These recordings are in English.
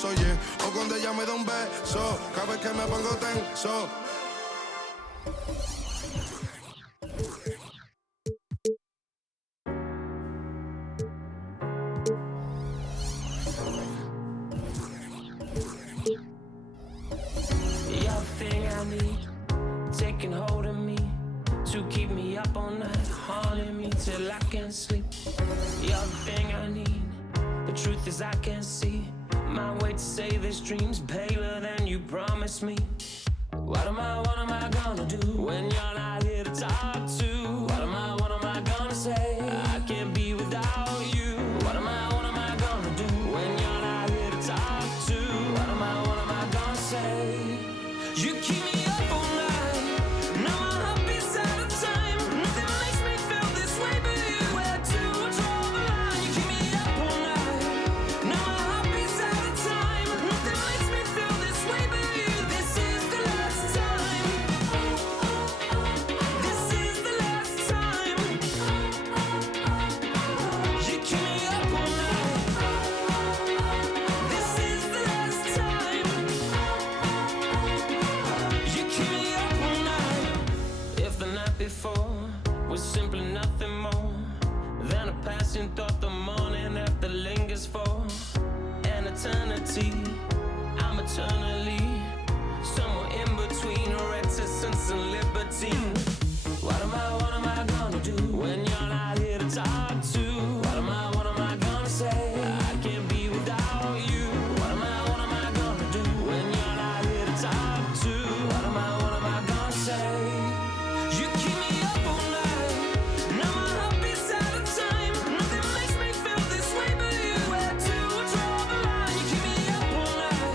beso, yeah. O cuando ella me da un beso, cada vez que me pongo tenso. Thing I need, taking hold of me, to keep me up all night, haunting me till I can't sleep. You're the thing I need, the truth is I can't see my way to say this dream's paler than you promised me. What am I gonna do when you're not here to talk to? What am I gonna say? I can't be without you. What am I gonna do when you're not here to talk to? What am I gonna say? You keep me up all night. Now my heart beats out of time. Nothing makes me feel this way but you. Where to draw the line? You keep me up all night. Now my heart beats out of time. Nothing makes me feel this way but you. This is the last time. This is the last time. You keep me up all night. This is the last time. You keep me up all night. If the night before was simply nothing more than a passing thought, the morning after lingers for an eternity. I'm eternally somewhere in between reticence and libertine. What am I gonna do when you're not here to talk to? What am I gonna say? I can't be without you. What am I gonna do when you're not here to talk to? What am I gonna say? You keep me up all night. Now my heart beats out of time. Nothing makes me feel this way but you. Where to draw the line? You keep me up all night.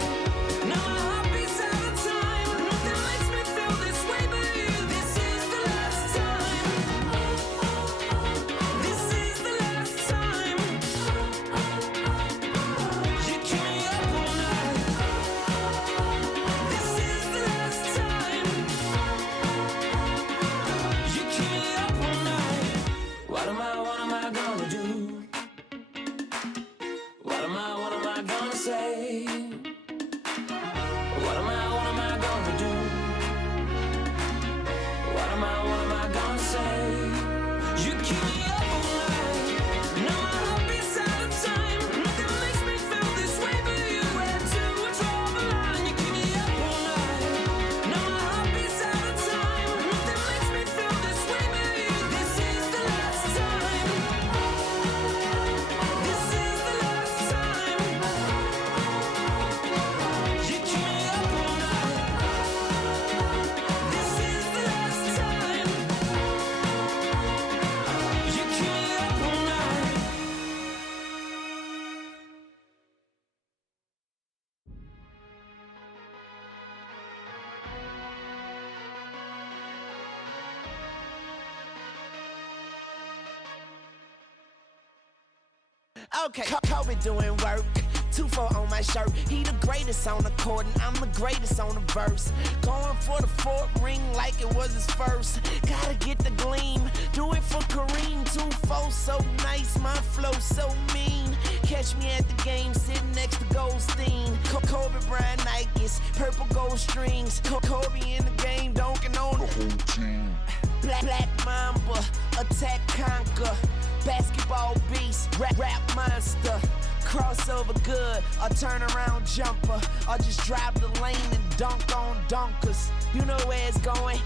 Now my heart beats out of time. Nothing makes me feel this way but you. This is the last time. This is the last time. You keep me up all night. This is the last time. You keep me up all night. What am I gonna do? What am I gonna say? What am I gonna do? What am I gonna say? You keep me up all night. Now my heart beats out of time. Nothing makes me feel this way but you. Where to draw the line? You keep me up all night. Now my heart beats out of time. Nothing makes me feel this way but you. This is the last time. This is the last time. You keep me up all night. This is the last time. You keep me up all night. Okay, Kobe doing work. 2-4 on my shirt. He the greatest on the court, and I'm the greatest on the verse. Going for the fourth ring like it was his first. Gotta get the gleam. Do it for Kareem. 2-4 so nice, my flow so mean. Catch me at the game, sitting next to Goldstein. Kobe Bryant Nikes, purple gold strings. Kobe in the game, dunking on the whole team. Black Mamba, attack conquer. Basketball beast, rap monster. Crossover good, a turnaround jumper. Or just drive the lane and dunk on dunkers. You know where it's going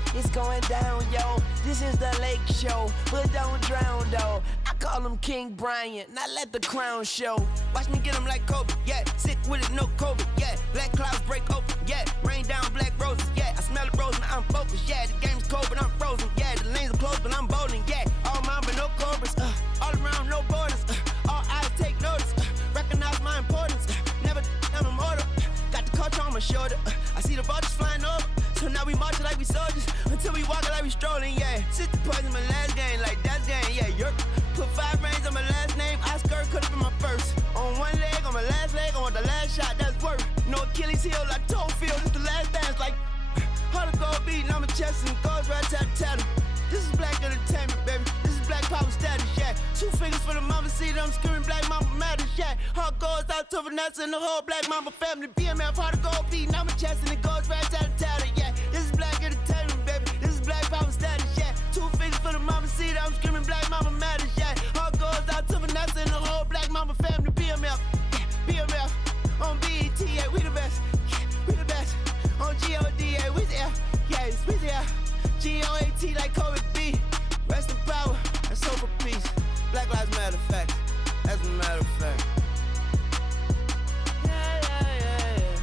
down, yo. This is the Lake Show, but don't drown, though. I call him King Bryant, not let the crown show. Watch me get him like Kobe, yeah. Sick with it, no COVID, yeah. Black clouds break open, yeah. Rain down black roses, yeah. I smell the rose and I'm focused, yeah. The game's cold, but I'm frozen, yeah. The lanes are closed, but I'm bowling, yeah. All mine, but no cobras, all around, no borders. All eyes take notice, recognize my importance. Never I'm immortal. Got the culture on my shoulder. I see the vultures flying over. So now we marching like we soldiers until we walking like we strolling, yeah. 60 points in my last game, like that's game, yeah. Yerp. Put 5 rings on my last name. Oscar could have been my first. On one leg, on my last leg, I want the last shot, that's work. No Achilles heel, like toe field. It's the last dance, like heart of gold beating on my chest and goes right tat tat. This is black entertainment, baby. This is black power status, yeah. 2 fingers fingers for the mama, see them screaming black mama matters, yeah. Heart goes out to Vanessa and the whole black mama family. BMF, heart of gold beating, I'm a chest and it goes right out of tatter, yeah. This is black entertainment, baby. This is black power status, yeah. 2 fingers for the mama, see them screaming black mama matters, yeah. Heart goes out to Vanessa and the whole black mama family. BMF, yeah, BMF. On BET, yeah, we the best, yeah, we the best. On GOD, yeah, we there, yeah, we there. GOAT like Kobe B. Rest in power and soul for peace. Black Lives Matter fact. That's a matter of fact. Yeah, yeah, yeah, yeah.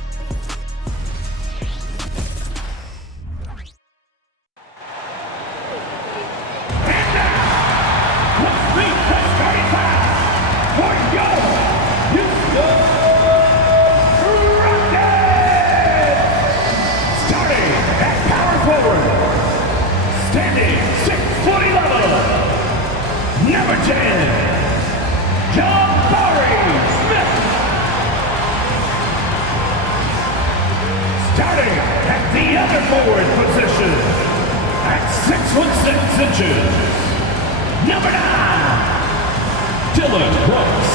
And now, let's meet the starting five for your Houston Rockets. Starting at power forward, standing 6'11", number 10, John Smith. Starting at the other forward position, at 6'6", number 9, Dylan Brooks.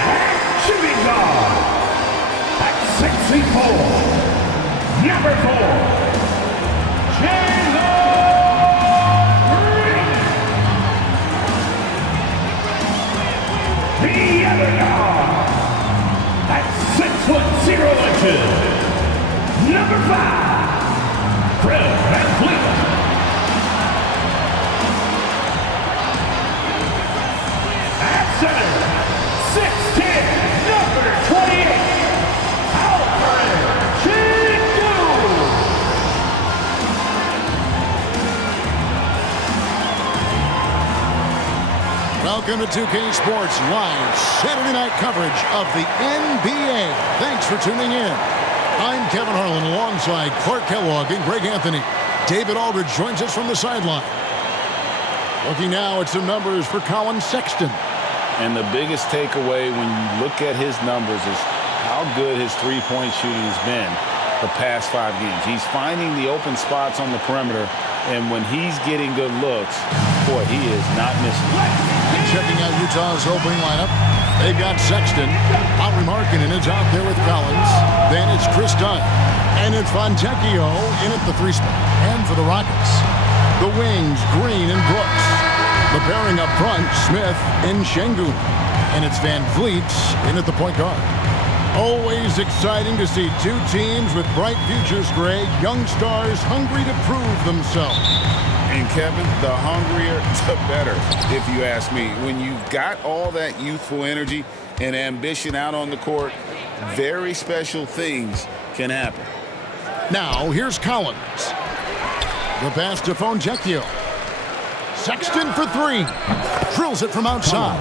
And shooting guard, at 6'4", number 4, Şengün. The other guard, at 6'0", number 5, Fred VanVleet. At center, 6'10", number 28, Alperen. Welcome to 2K Sports Live Saturday night coverage of the NBA. Thanks for tuning in. I'm Kevin Harlan alongside Clark Kellogg and Greg Anthony. David Aldridge joins us from the sideline. Looking now at some numbers for Colin Sexton. And the biggest takeaway when you look at his numbers is how good his three-point shooting has been the past 5 games. He's finding the open spots on the perimeter, and when he's getting good looks, boy, he is not missing. Checking out Utah's opening lineup, they've got Sexton. Lauri Markkanen is out there with Collins. Then it's Chris Dunn. And it's Fontecchio in at the 3 spot. And for the Rockets, the wings, Green and Brooks. The pairing up front, Smith and Şengün. And it's VanVleet in at the point guard. Always exciting to see 2 teams with bright futures, Greg. Young stars hungry to prove themselves. And Kevin, the hungrier, the better, if you ask me. When you've got all that youthful energy and ambition out on the court, very special things can happen. Now, here's Collins. The pass to Fontecchio. Sexton for 3. Drills it from outside.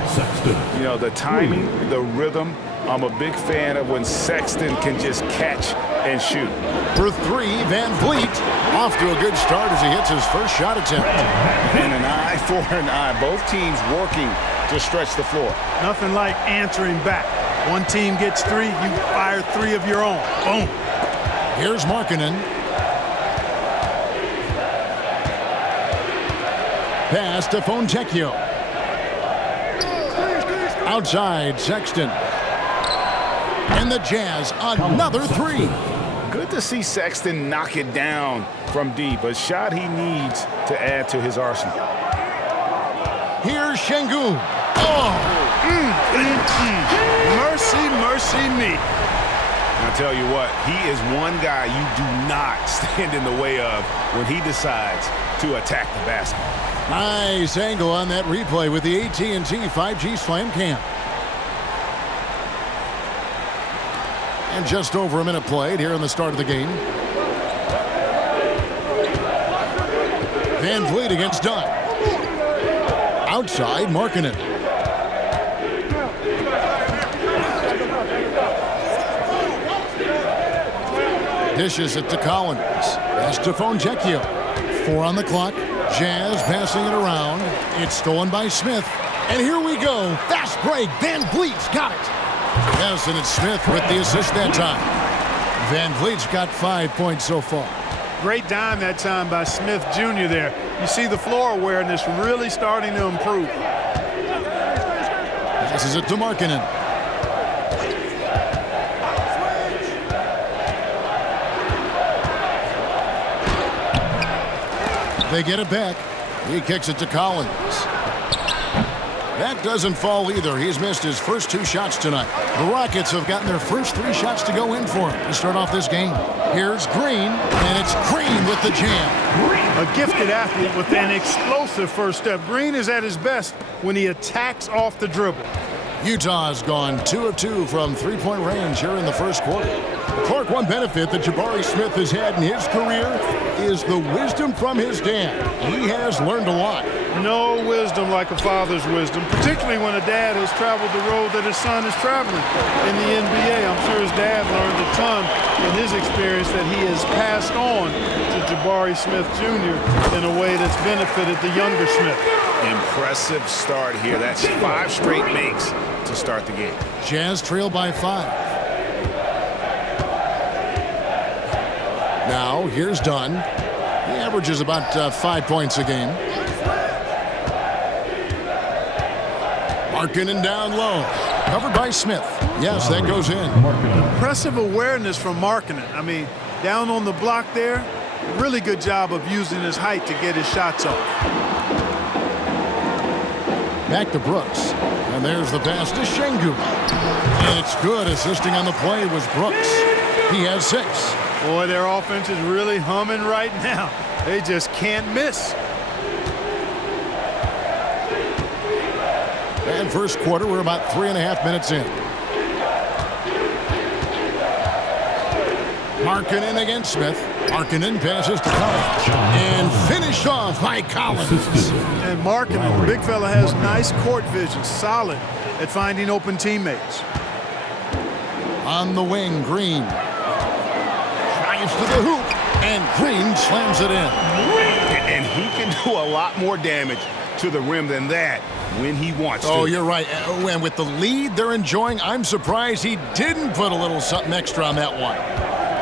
You know, the timing, the rhythm, I'm a big fan of when Sexton can just catch and shoot. For 3, VanVleet. Off to a good start as he hits his first shot attempt. And an eye for an eye. Both teams working to stretch the floor. Nothing like answering back. One team gets 3, you fire 3 of your own. Boom. Here's Markkanen. Pass to Fontecchio. Outside, Sexton. And the Jazz, another 3. Good to see Sexton knock it down from deep. A shot he needs to add to his arsenal. Here's Şengün. Oh! Mercy, mercy me. I'll tell you what, he is one guy you do not stand in the way of when he decides to attack the basket. Nice angle on that replay with the AT&T 5G Slam Cam. And just over a minute played here in the start of the game. VanVleet against Dunn. Outside, Markkanen. Dishes it to Collins. Pass to Fontecchio. 4 on the clock. Jazz passing it around. It's stolen by Smith. And here we go. Fast break. VanVleet's got it. Yes, and it's Smith with the assist that time. VanVleet's got 5 points so far. Great dime that time by Smith Jr. there. You see the floor awareness really starting to improve. This is it to Markkanen. They get it back. He kicks it to Collins. That doesn't fall either. He's missed his first 2 shots tonight. The Rockets have gotten their first 3 shots to go in for him to start off this game. Here's Green, and it's Green with the jam. A gifted athlete with an explosive first step. Green is at his best when he attacks off the dribble. Utah's gone 2 of 2 from 3-point range here in the first quarter. Clark, one benefit that Jabari Smith has had in his career is the wisdom from his dad. He has learned a lot. No wisdom like a father's wisdom, particularly when a dad has traveled the road that his son is traveling in the NBA. I'm sure his dad learned a ton in his experience that he has passed on to Jabari Smith Jr. in a way that's benefited the younger Smith. Impressive start here. That's 5 straight makes to start the game. Jazz trail by 5. Now, here's Dunn. He averages about 5 points a game. Markkanen down low. Covered by Smith. Yes, that goes in. Impressive awareness from Markkanen. I mean, down on the block there, really good job of using his height to get his shots off. Back to Brooks. And there's the pass to Şengün. And it's good. Assisting on the play was Brooks. He has 6. Boy, their offense is really humming right now. They just can't miss. And first quarter, we're about 3.5 minutes in. Markkanen against Smith. Markkanen passes to Collins. And finished off by Collins. And Markkanen, the big fella, has nice court vision. Solid at finding open teammates. On the wing, Green. Drives to the hoop. And Green slams it in. And he can do a lot more damage to the rim than that when he wants to. Oh, you're right. And with the lead they're enjoying, I'm surprised he didn't put a little something extra on that one.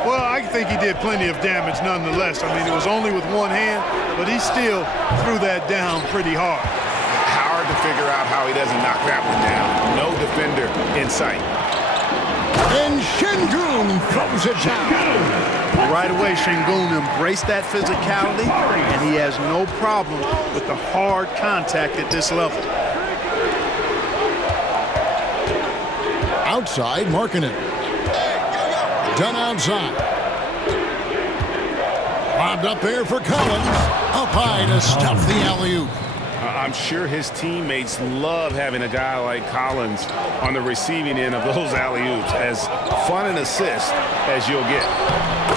Well, I think he did plenty of damage nonetheless. I mean, it was only with one hand, but he still threw that down pretty hard. Hard to figure out how he doesn't knock that one down. No defender in sight. And Şengün throws it down. Right away, Şengün embraced that physicality, and he has no problem with the hard contact at this level. Outside, Markkanen. Done outside. Lobbed up there for Collins. Up high to stuff the alley-oop. I'm sure his teammates love having a guy like Collins on the receiving end of those alley-oops. As fun an assist as you'll get.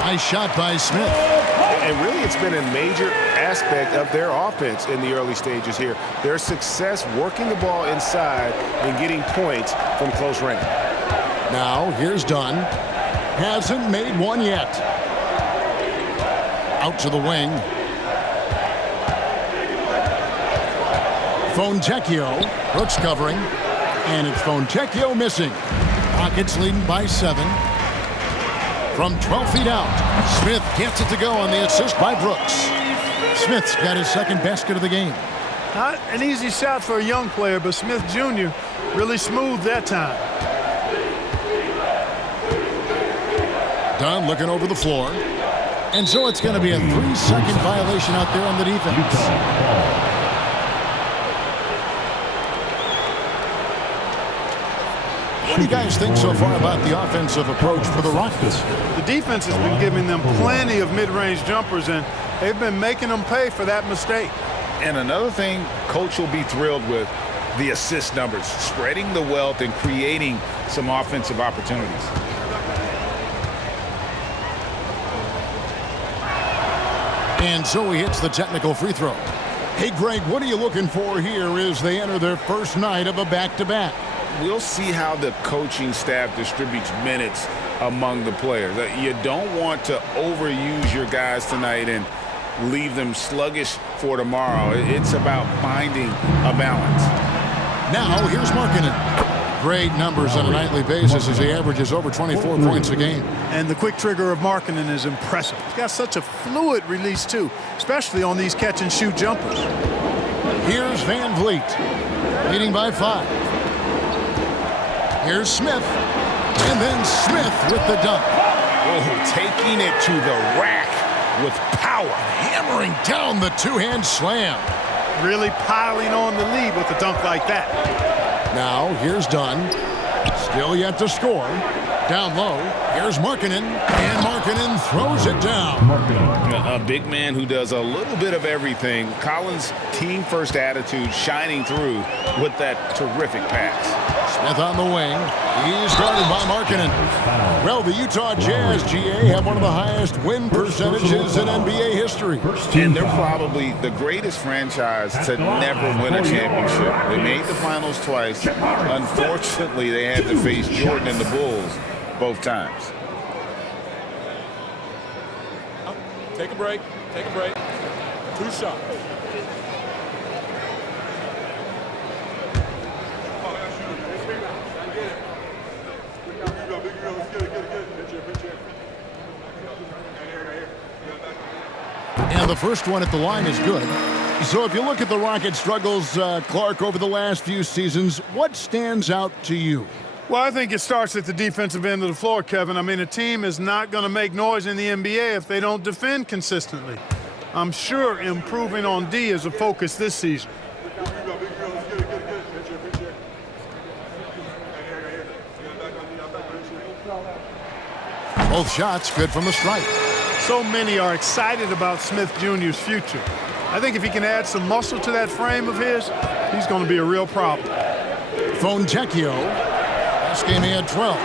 Nice shot by Smith. And really, it's been a major aspect of their offense in the early stages here. Their success working the ball inside and getting points from close range. Now, here's Dunn. Hasn't made one yet. Out to the wing. Fontecchio. Brooks covering. And it's Fontecchio missing. Rockets leading by 7. From 12 feet out, Smith gets it to go on the assist by Brooks. Smith's got his second basket of the game. Not an easy shot for a young player, but Smith Jr. really smooth that time. Dunn looking over the floor. And so it's going to be a 3-second violation out there on the defense. What do you guys think so far about the offensive approach for the Rockets? The defense has been giving them plenty of mid-range jumpers, and they've been making them pay for that mistake. And another thing Coach will be thrilled with, the assist numbers, spreading the wealth and creating some offensive opportunities. And so he hits the technical free throw. Hey, Greg, what are you looking for here as they enter their first night of a back-to-back? We'll see how the coaching staff distributes minutes among the players. You don't want to overuse your guys tonight and leave them sluggish for tomorrow. It's about finding a balance. Now, here's Markkanen. Great numbers on a nightly basis as he averages over 24 points a game. And the quick trigger of Markkanen is impressive. He's got such a fluid release, too, especially on these catch-and-shoot jumpers. Here's Van Vliet, leading by 5. Here's Smith, and then Smith with the dunk. Oh, taking it to the rack with power. Hammering down the two-hand slam. Really piling on the lead with a dunk like that. Now, here's Dunn. Still yet to score. Down low, here's Markkanen, and Markkanen throws it down. A big man who does a little bit of everything. Collins' team-first attitude shining through with that terrific pass. Smith on the wing. He's guarded by Markkanen. Well, the Utah Jazz, GA, have one of the highest win percentages in NBA history. And they're probably the greatest franchise to never win a championship. They made the finals twice. Unfortunately, they had to face Jordan and the Bulls both times. Take a break. Take a break. 2 shots. And the first one at the line is good. So if you look at the Rockets' struggles, Clark, over the last few seasons, what stands out to you? Well, I think it starts at the defensive end of the floor, Kevin. I mean, a team is not going to make noise in the NBA if they don't defend consistently. I'm sure improving on D is a focus this season. Both shots good from the stripe. So many are excited about Smith Jr.'s future. I think if he can add some muscle to that frame of his, he's going to be a real problem. Fontecchio. This game he had 12.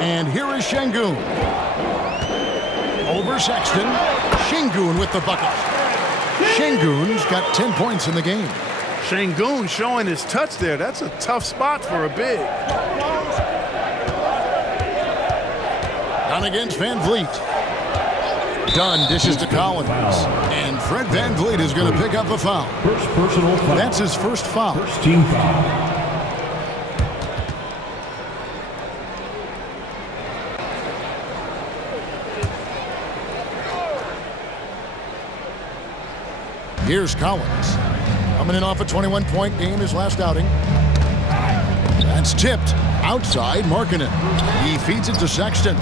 And here is Şengün. Over Sexton. Şengün with the bucket. Şengün's got 10 points in the game. Şengün showing his touch there. That's a tough spot for a big. Dunn against Van Vliet. Dunn dishes to Collins. And Fred Van Vliet is going to pick up a foul. First personal foul. That's his first foul. First team foul. Here's Collins. Coming in off a 21-point game his last outing. That's tipped. Outside, Markkanen. He feeds it to Sexton.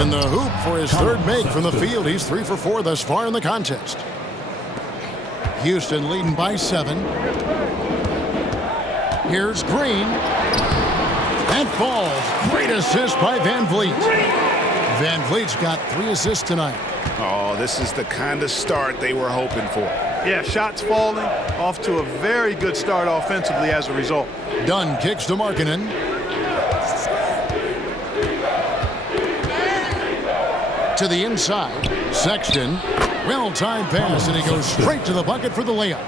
In the hoop for his third make from the field. He's 3 for 4 thus far in the contest. Houston leading by 7. Here's Green. That falls. Great assist by Van Vliet. Van Vliet's got 3 assists tonight. Oh, this is the kind of start they were hoping for. Yeah, shots falling. Off to a very good start offensively as a result. Dunn kicks to Markkanen. To the inside. Sexton. Well-timed pass, and he goes straight to the bucket for the layup.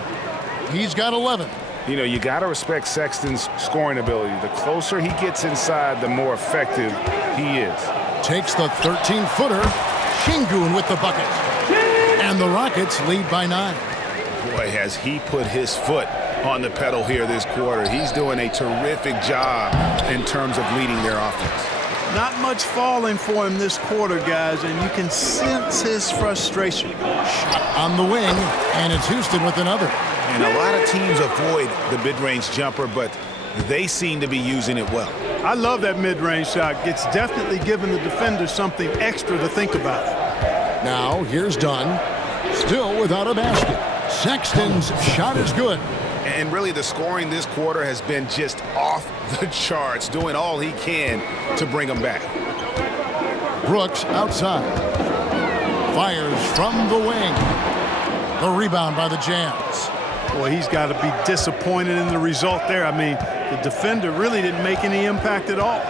He's got 11. You know, you got to respect Sexton's scoring ability. The closer he gets inside, the more effective he is. Takes the 13-footer. Şengün with the bucket. And the Rockets lead by 9. Boy, has he put his foot on the pedal here this quarter. He's doing a terrific job in terms of leading their offense. Not much falling for him this quarter, guys, and you can sense his frustration. Shot on the wing, and it's Houston with another. And a lot of teams avoid the mid-range jumper, but they seem to be using it well. I love that mid-range shot. It's definitely giving the defender something extra to think about. Now, here's Dunn. Still without a basket. Sexton's shot is good. And really, the scoring this quarter has been just off the charts, doing all he can to bring them back. Brooks outside. Fires from the wing. The rebound by the Jazz. Boy, he's got to be disappointed in the result there. I mean, the defender really didn't make any impact at all.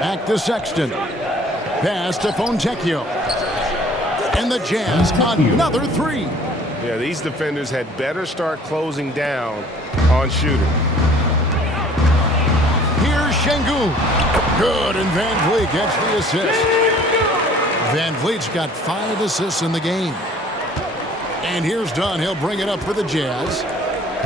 Back to Sexton. Pass to Fontecchio. And the Jazz, another 3. Yeah, these defenders had better start closing down on shooter. Here's Şengün. Good, and Van Vliet gets the assist. Van Vliet's got 5 assists in the game. And here's Dunn. He'll bring it up for the Jazz.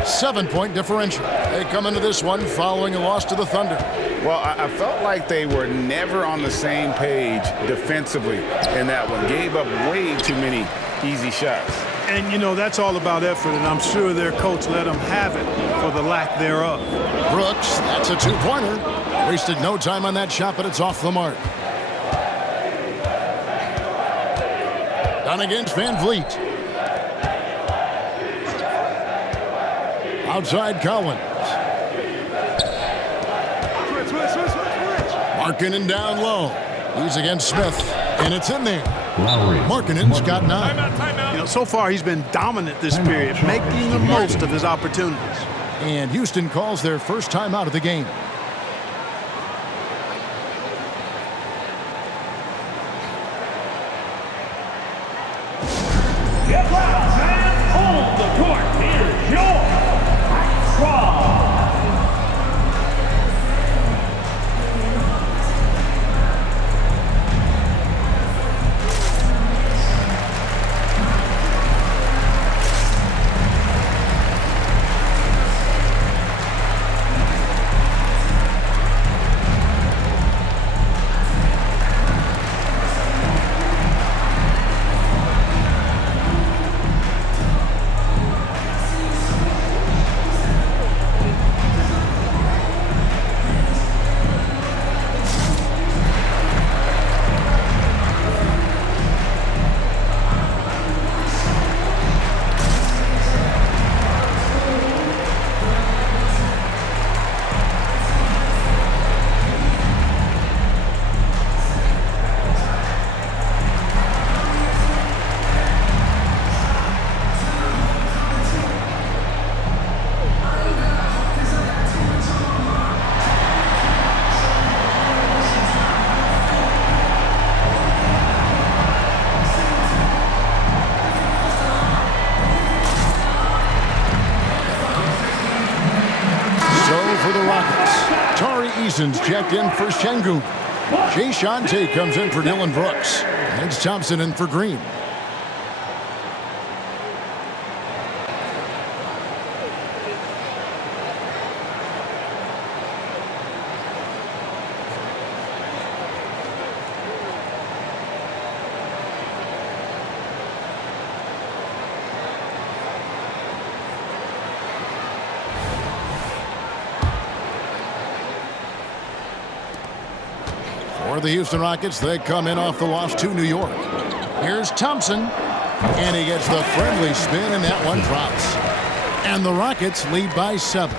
7-point differential. They come into this one following a loss to the Thunder. Well, I felt like they were never on the same page defensively in that one. Gave up way too many easy shots. And, you know, that's all about effort, and I'm sure their coach let them have it for the lack thereof. Brooks, that's a two-pointer. Wasted no time on that shot, but it's off the mark. Down against Van Vliet. Outside Collins. Markkanen down low. He's against Smith, and it's in there. Markkanen's got 9. You know, so far he's been dominant this period, making the most of his opportunities. And Houston calls their first time out of the game. Get loud, fans! Hold the court. Here's your squad. Checked in for Şengün. Jay Shante comes in for Dylan Brooks. And it's Thompson in for Green. For the Houston Rockets, they come in off the loss to New York. Here's Thompson, and he gets the friendly spin, and that one drops. And the Rockets lead by 7.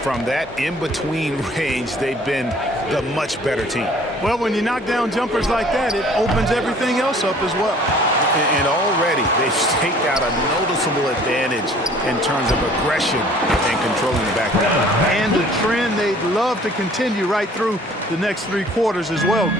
From that in-between range, they've been the much better team. Well, when you knock down jumpers like that, it opens everything else up as well. And already they've staked out a noticeable advantage in terms of aggression and controlling the back line. And the trend they'd love to continue right through the next 3 quarters as well.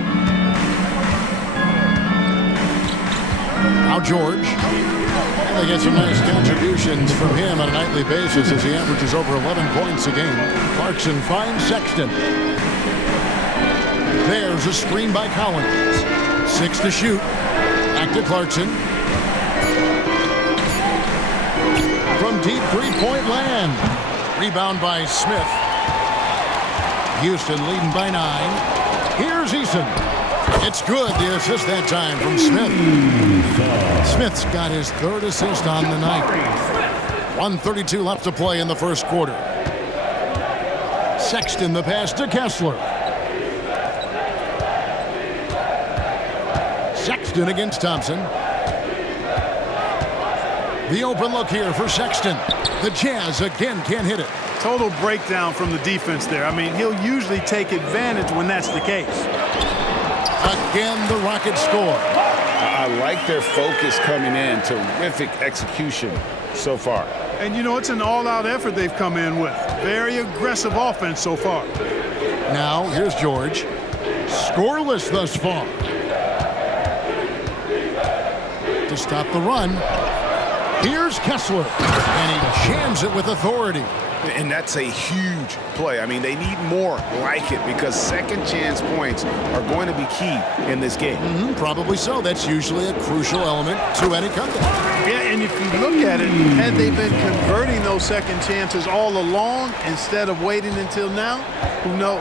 Now George. And they get some nice contributions from him on a nightly basis as he averages over 11 points a game. Clarkson finds Sexton. There's a screen by Collins. 6 to shoot. Back to Clarkson. From deep three-point land. Rebound by Smith. Houston leading by 9. Here's Eason. It's good. The assist that time from Smith. Smith's got his 3rd assist on the night. 1:32 left to play in the first quarter. Sexton the pass to Kessler. Sexton against Thompson. The open look here for Sexton. The Jazz again can't hit it. Total breakdown from the defense there. I mean, he'll usually take advantage when that's the case. Again, the Rockets score. I like their focus coming in. Terrific execution so far. And, you know, it's an all-out effort they've come in with. Very aggressive offense so far. Now, here's George. Scoreless thus far. To stop the run. Here's Kessler, and he jams it with authority. And that's a huge play. I mean, they need more like it because second chance points are going to be key in this game. Probably so. That's usually a crucial element to any comeback. Yeah, and if you look at it, had they been converting those second chances all along instead of waiting until now, who knows?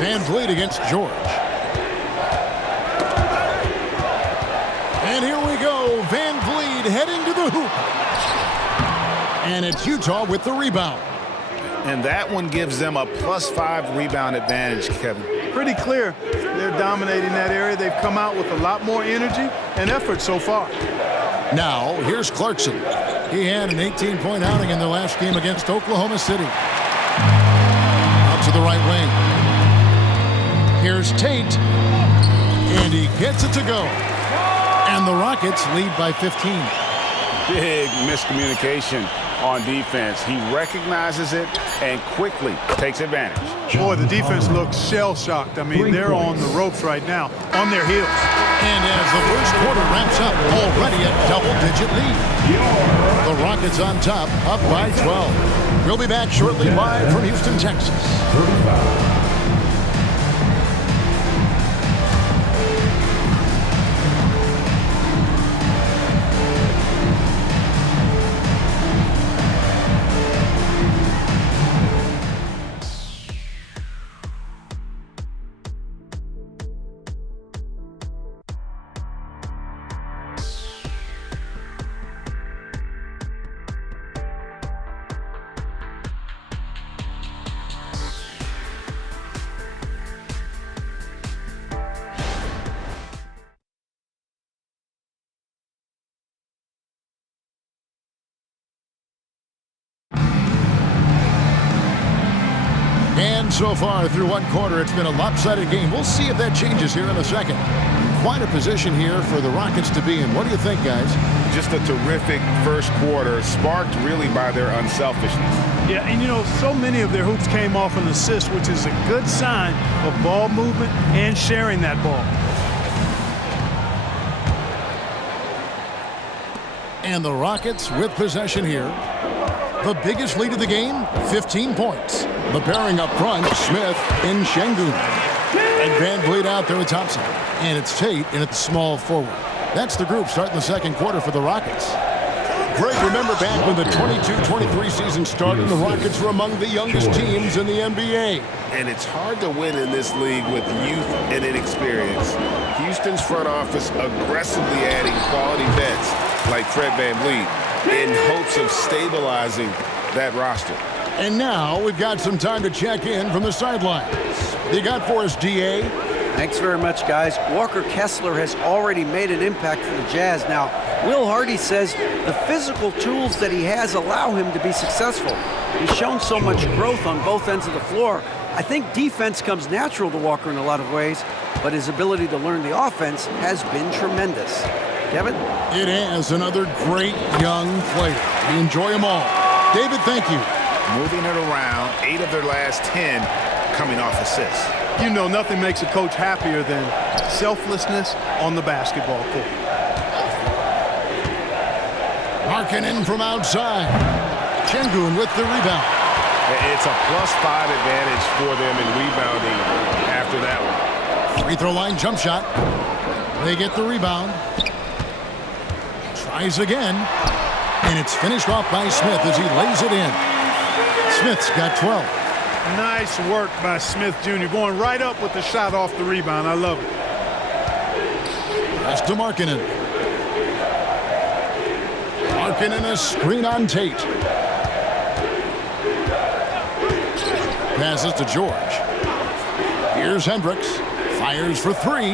Van Vliet against George. And here we go. Van Vliet heading to the hoop. And it's Utah with the rebound. And that one gives them a +5 rebound advantage, Kevin. Pretty clear. They're dominating that area. They've come out with a lot more energy and effort so far. Now, here's Clarkson. He had an 18-point outing in their last game against Oklahoma City. Out to the right wing. Here's Tate. And he gets it to go. And the Rockets lead by 15. Big miscommunication on defense. He recognizes it and quickly takes advantage. Boy, the defense looks shell-shocked. I mean, they're on the ropes right now, on their heels. And as the first quarter wraps up, already a double-digit lead. The Rockets on top, up by 12. We'll be back shortly live from Houston, Texas. And so far through one quarter, it's been a lopsided game. We'll see if that changes here in a second. Quite a position here for the Rockets to be in. What do you think, guys? Just a terrific first quarter, sparked really by their unselfishness. Yeah, and you know, so many of their hoops came off an assist, which is a good sign of ball movement and sharing that ball. And the Rockets with possession here. The biggest lead of the game, 15 points. The pairing up front, Smith and Şengün. And Van Vliet out there with Thompson. And it's Tate in at the small forward. That's the group starting the second quarter for the Rockets. Greg, remember back when the 22-23 season started, the Rockets were among the youngest teams in the NBA. And it's hard to win in this league with youth and inexperience. Houston's front office aggressively adding quality vets like Fred Van Vliet in hopes of stabilizing that roster. And now we've got some time to check in from the sidelines. You got for us, D.A.? Thanks very much, guys. Walker Kessler has already made an impact for the Jazz. Now, Will Hardy says the physical tools that he has allow him to be successful. He's shown so much growth on both ends of the floor. I think defense comes natural to Walker in a lot of ways, but his ability to learn the offense has been tremendous. Kevin? It is another great young player. We enjoy them all. David, thank you. Moving it around, 8 of their last 10 coming off assists. You know, nothing makes a coach happier than selflessness on the basketball court. Markkanen from outside. Şengün with the rebound. It's a +5 advantage for them in rebounding after that one. Free throw line jump shot. They get the rebound. Tries again. And it's finished off by Smith as he lays it in. Smith's got 12. Nice work by Smith Jr. going right up with the shot off the rebound. I love it. That's to Markkanen. Markkanen a screen on Tate. Passes to George. Here's Hendricks. Fires for 3.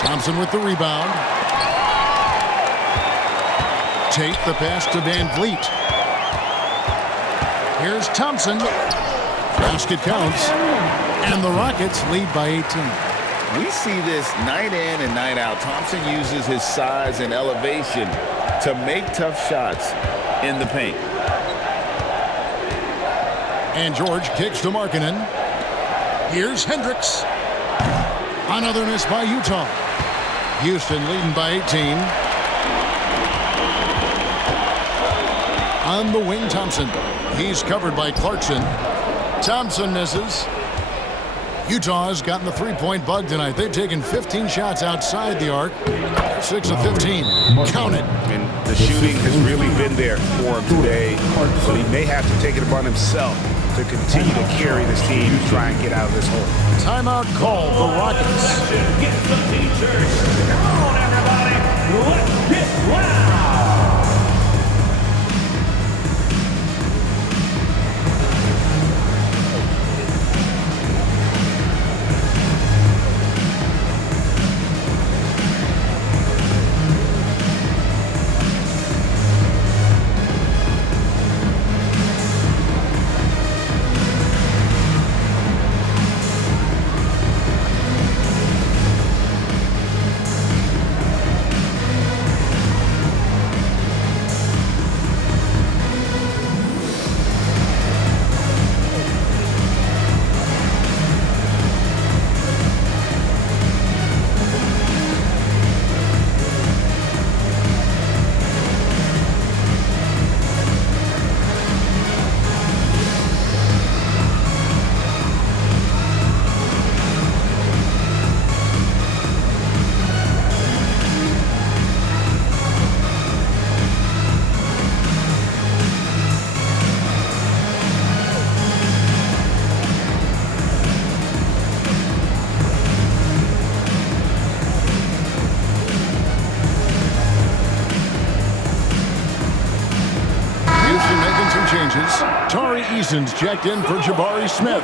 Thompson with the rebound. Tate the pass to Van Vliet. Here's Thompson. Basket counts. And the Rockets lead by 18. We see this night in and night out. Thompson uses his size and elevation to make tough shots in the paint. And George kicks to Markkanen. Here's Hendricks. Another miss by Utah. Houston leading by 18. On the wing, Thompson. He's covered by Clarkson. Thompson misses. Utah's gotten the three-point bug tonight. They've taken 15 shots outside the arc. 6 of 15. Count it. And the shooting has really been there for him today. So he may have to take it upon himself to continue to carry this team and try and get out of this hole. Timeout called the Rockets. Get some t-shirts. Come on, everybody. Let's get loud. Tari Eason's checked in for Jabari Smith.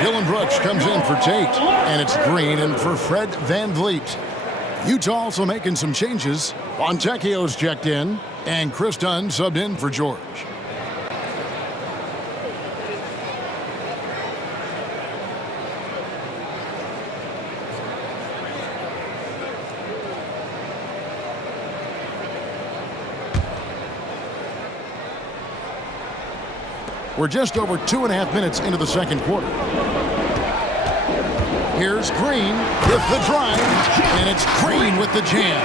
Dylan Brooks comes in for Tate. And it's Green in for Fred VanVleet. Utah also making some changes. Fontecchio's checked in. And Chris Dunn subbed in for George. We're just over 2.5 minutes into the second quarter. Here's Green with the drive, and it's Green with the jam.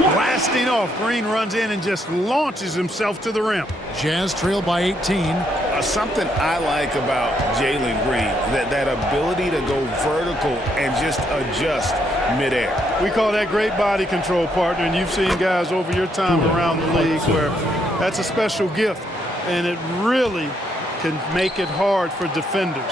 Blasting off, Green runs in and just launches himself to the rim. Jazz trail by 18. Something I like about Jalen Green, that ability to go vertical and just adjust midair. We call that great body control, partner, and you've seen guys over your time around the league where that's a special gift, and it really can make it hard for defenders.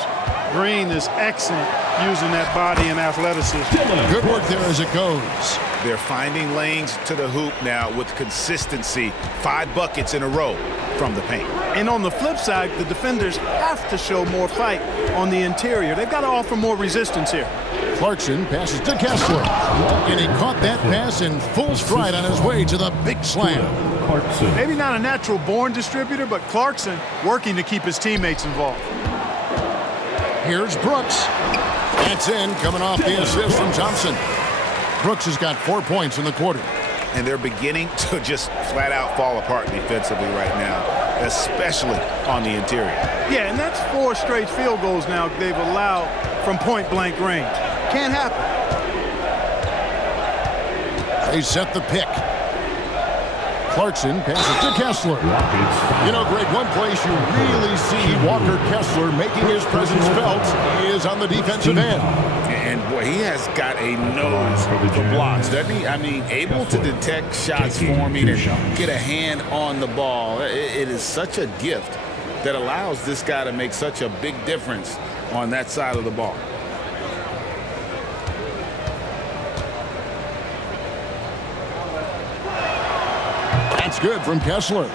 Green is excellent using that body and athleticism. Good work there as it goes. They're finding lanes to the hoop now with consistency. 5 buckets in a row from the paint. And on the flip side, the defenders have to show more fight on the interior. They've got to offer more resistance here. Clarkson passes to Kessler. And he caught that pass in full stride on his way to the big slam. Maybe not a natural-born distributor, but Clarkson working to keep his teammates involved. Here's Brooks. That's in, coming off the assist from Thompson. Brooks has got 4 points in the quarter. And they're beginning to just flat-out fall apart defensively right now, especially on the interior. Yeah, and that's 4 straight field goals now they've allowed from point-blank range. Can't happen. They set the pick. Clarkson passes to Kessler. You know, Greg, one place you really see Walker Kessler making his presence felt is on the defensive end. And boy, he has got a nose for blocks, doesn't he? I mean, able to detect shots forming and get a hand on the ball. It is such a gift that allows this guy to make such a big difference on that side of the ball. That's good from Kessler.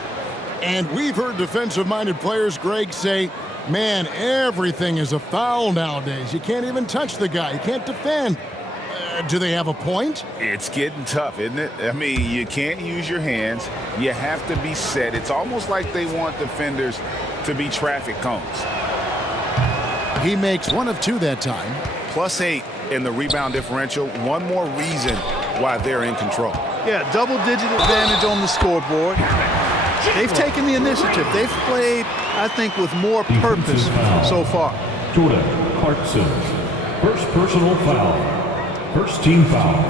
And we've heard defensive-minded players, Greg, say, man, everything is a foul nowadays. You can't even touch the guy. You can't defend. Do they have a point? It's getting tough, isn't it? I mean, you can't use your hands. You have to be set. It's almost like they want defenders to be traffic cones. He makes 1 of 2 that time. +8 in the rebound differential. One more reason why they're in control. Yeah, double-digit advantage on the scoreboard. They've taken the initiative. They've played, I think, with more purpose so far. Jordan Clarkson, first personal foul. First team foul.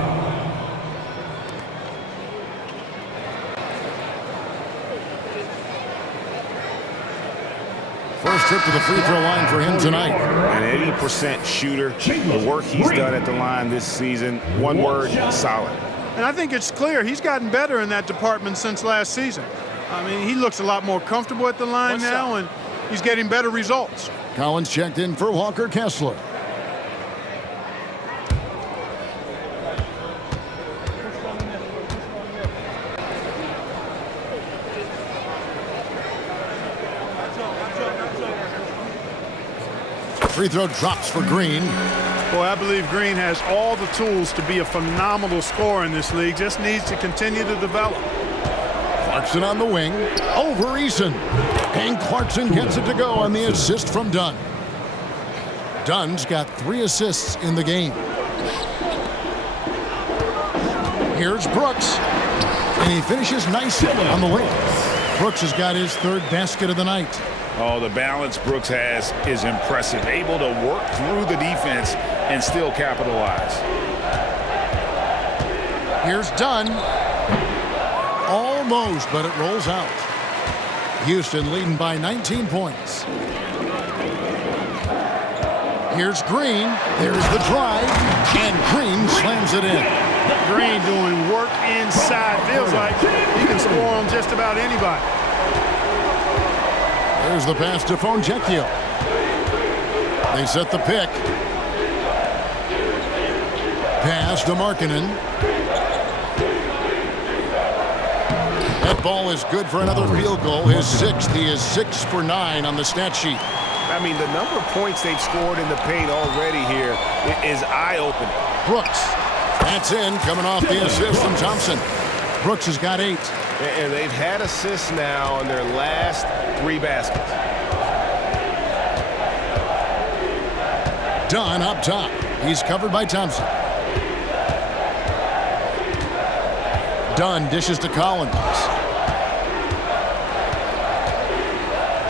First trip to the free throw line for him tonight. An 80% shooter. The work he's done at the line this season, one word, solid. And I think it's clear he's gotten better in that department since last season. I mean, he looks a lot more comfortable at the line now, and he's getting better results. Collins checked in for Walker Kessler. Free throw drops for Green. Boy, I believe Green has all the tools to be a phenomenal scorer in this league. Just needs to continue to develop. Clarkson on the wing. Over Eason. And Clarkson gets it to go on the assist from Dunn. Dunn's got 3 assists in the game. Here's Brooks. And he finishes nicely on the wing. Brooks has got his 3rd basket of the night. Oh, the balance Brooks has is impressive. Able to work through the defense and still capitalize. Here's Dunn. Almost, but it rolls out. Houston leading by 19 points. Here's Green. There's the drive. And Green slams it in. Green doing work inside. Feels like he can score on just about anybody. There's the pass to Fontecchio. They set the pick. Pass to Markkanen. That ball is good for another field goal. His 6th. He is 6 for 9 on the stat sheet. I mean, the number of points they've scored in the paint already here is eye-opening. Brooks. That's in, coming off the assist from Thompson. Brooks has got 8. And they've had assists now on their last 3 baskets. Dunn up top. He's covered by Thompson. Dunn dishes to Collins.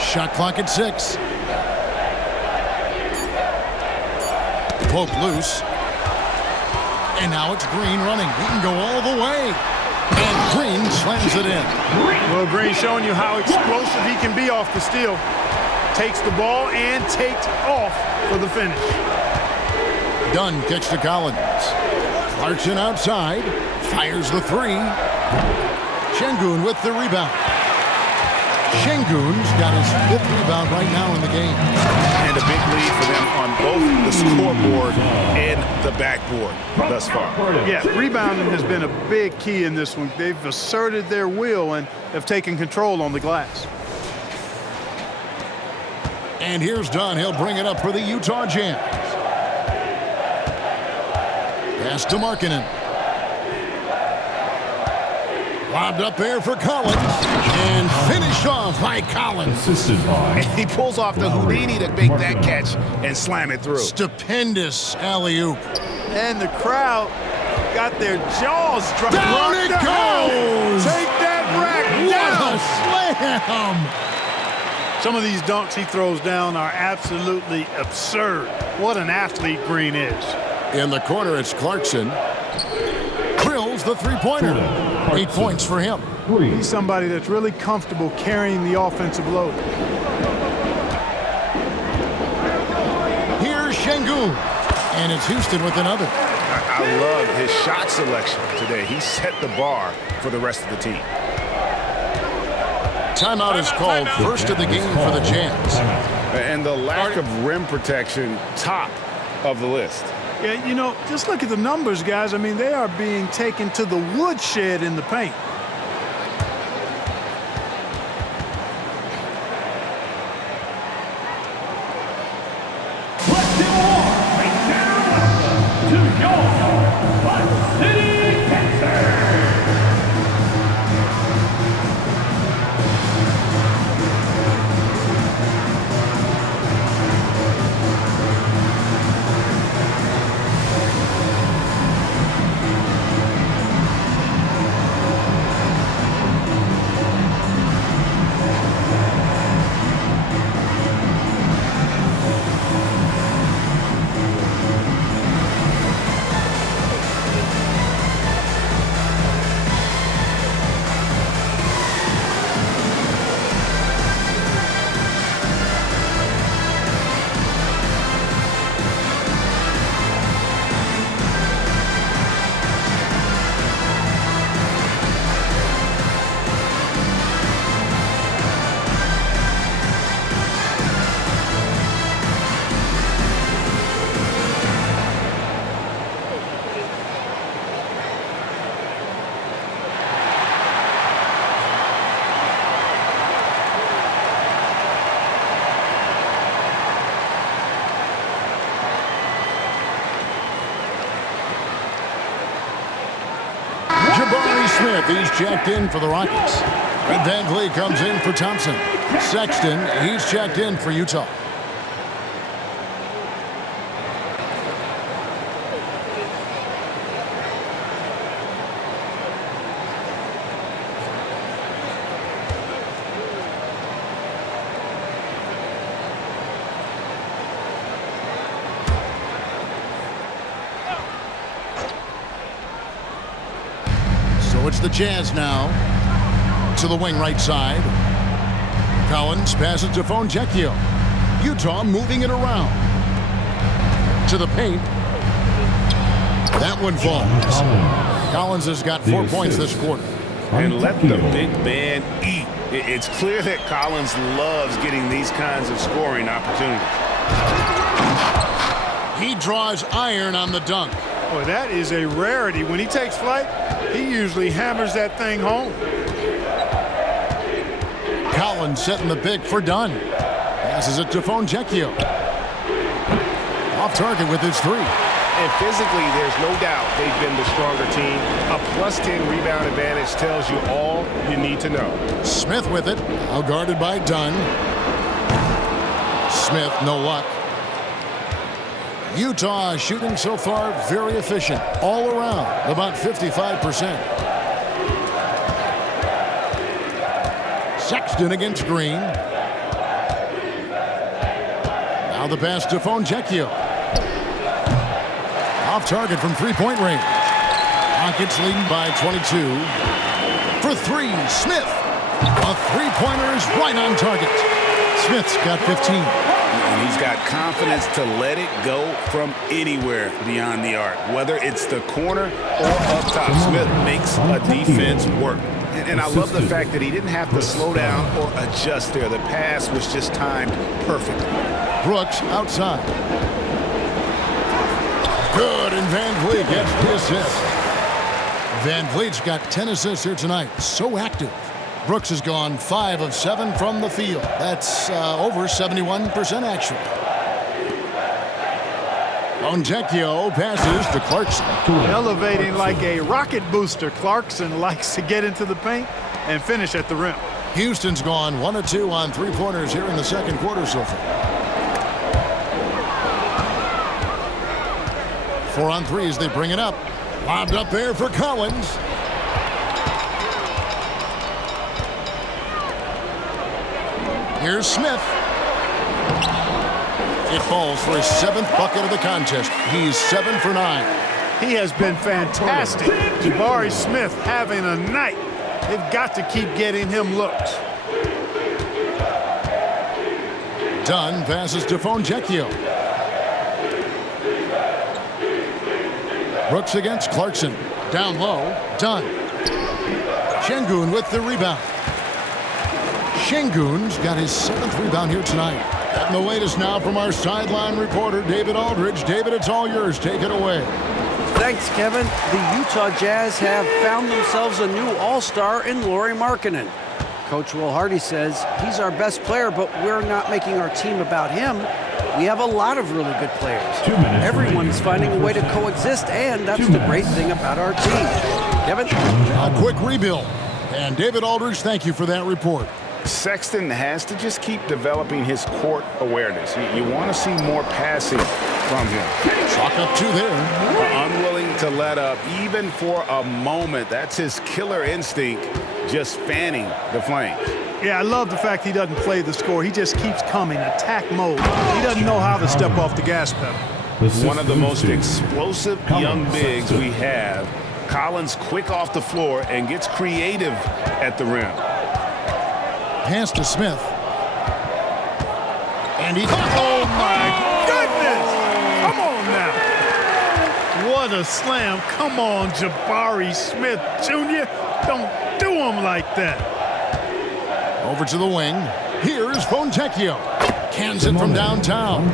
Shot clock at 6. Poke loose. And now it's Green running. He can go all the way. And Green slams it in. Well, Green showing you how explosive he can be off the steal. Takes the ball and takes off for the finish. Dunn kicks to Collins. Clarkson outside. Fires the 3. Şengün with the rebound. Şengün's got his 5th rebound right now in the game. And a big lead for them on both the scoreboard and the backboard thus far. Yeah, rebounding has been a big key in this one. They've asserted their will and have taken control on the glass. And here's Dunn. He'll bring it up for the Utah Jazz. Pass to Markkanen. Lobbed up there for Collins. And finished off by Collins. Assisted by. He pulls off the Houdini to make that catch and slam it through. Stupendous alley-oop. And the crowd got their jaws dropped. Down it goes! Take that rack down! What a slam! Some of these dunks he throws down are absolutely absurd. What an athlete Green is. In the corner, it's Clarkson. Drills the 3-pointer. 8 points for him. He's somebody that's really comfortable carrying the offensive load. Here's Şengün. And it's Houston with another. I love his shot selection today. He set the bar for the rest of the team. Timeout is called. First of the game for the Jazz. And the lack of rim protection, top of the list. Yeah, you know, just look at the numbers, guys. I mean, they are being taken to the woodshed in the paint. Let's give a warm and welcome to your Bus City, Texas. Smith, he's checked in for the Rockets. And Van Vliet comes in for Thompson. Sexton, he's checked in for Utah. So it's the Jazz now to the wing right side. Collins passes to Fontecchio. Utah moving it around to the paint. That one falls. Collins has got 4 points this quarter. And let the big man eat. It's clear that Collins loves getting these kinds of scoring opportunities. He draws iron on the dunk. Boy, that is a rarity. When he takes flight, he usually hammers that thing home. Collins setting the pick for Dunn. Passes it to Fontecchio. Off target with his three. And physically, there's no doubt they've been the stronger team. A +10 rebound advantage tells you all you need to know. Smith with it. Now guarded by Dunn. Smith, no luck. Utah shooting so far very efficient. All around, about 55%. Sexton against Green. Now the pass to Fontecchio. Off target from three-point range. Rockets leading by 22. For three, Smith. A three-pointer is right on target. Smith's got 15. And he's got confidence to let it go from anywhere beyond the arc, whether it's the corner or up top. Smith makes a defense work. And I love the fact that he didn't have to slow down or adjust there. The pass was just timed perfectly. Brooks outside. Good, and Van Vliet gets the assist. Van Vliet's got 10 assists here tonight. So active. Brooks has gone 5 of 7 from the field. That's over 71% actually. Fontecchio passes to Clarkson. Elevating like a rocket booster. Clarkson likes to get into the paint and finish at the rim. Houston's gone 1 of 2 on three-pointers here in the second quarter so far. 4 on 3 as they bring it up. Lobbed up there for Collins. Here's Smith. It falls for his 7th bucket of the contest. He's 7 for 9. He has been fantastic. Jabari Smith having a night. They've got to keep getting him looks. Dunn passes to Fontecchio. Brooks against Clarkson. Down low. Dunn. Şengün with the rebound. Şengün's got his 7th rebound here tonight. And the latest now from our sideline reporter, David Aldridge. David, it's all yours. Take it away. Thanks, Kevin. The Utah Jazz have found themselves a new all-star in Lauri Markkanen. Coach Will Hardy says he's our best player, but we're not making our team about him. We have a lot of really good players. Everyone's finding a way to coexist, and that's the great thing about our team. Kevin? A quick rebuild. And David Aldridge, thank you for that report. Sexton has to just keep developing his court awareness. You want to see more passing from him. Chalk up 2 there. Unwilling to let up even for a moment. That's his killer instinct, just fanning the flames. Yeah, I love the fact he doesn't play the score. He just keeps coming, attack mode. He doesn't know how to step off the gas pedal. One of the most explosive young bigs we have. Collins quick off the floor and gets creative at the rim. Pass to Smith. And he... Oh, my goodness! Come on now. What a slam. Come on, Jabari Smith Jr. Don't do him like that. Over to the wing. Here's Fontecchio. Cans it from downtown.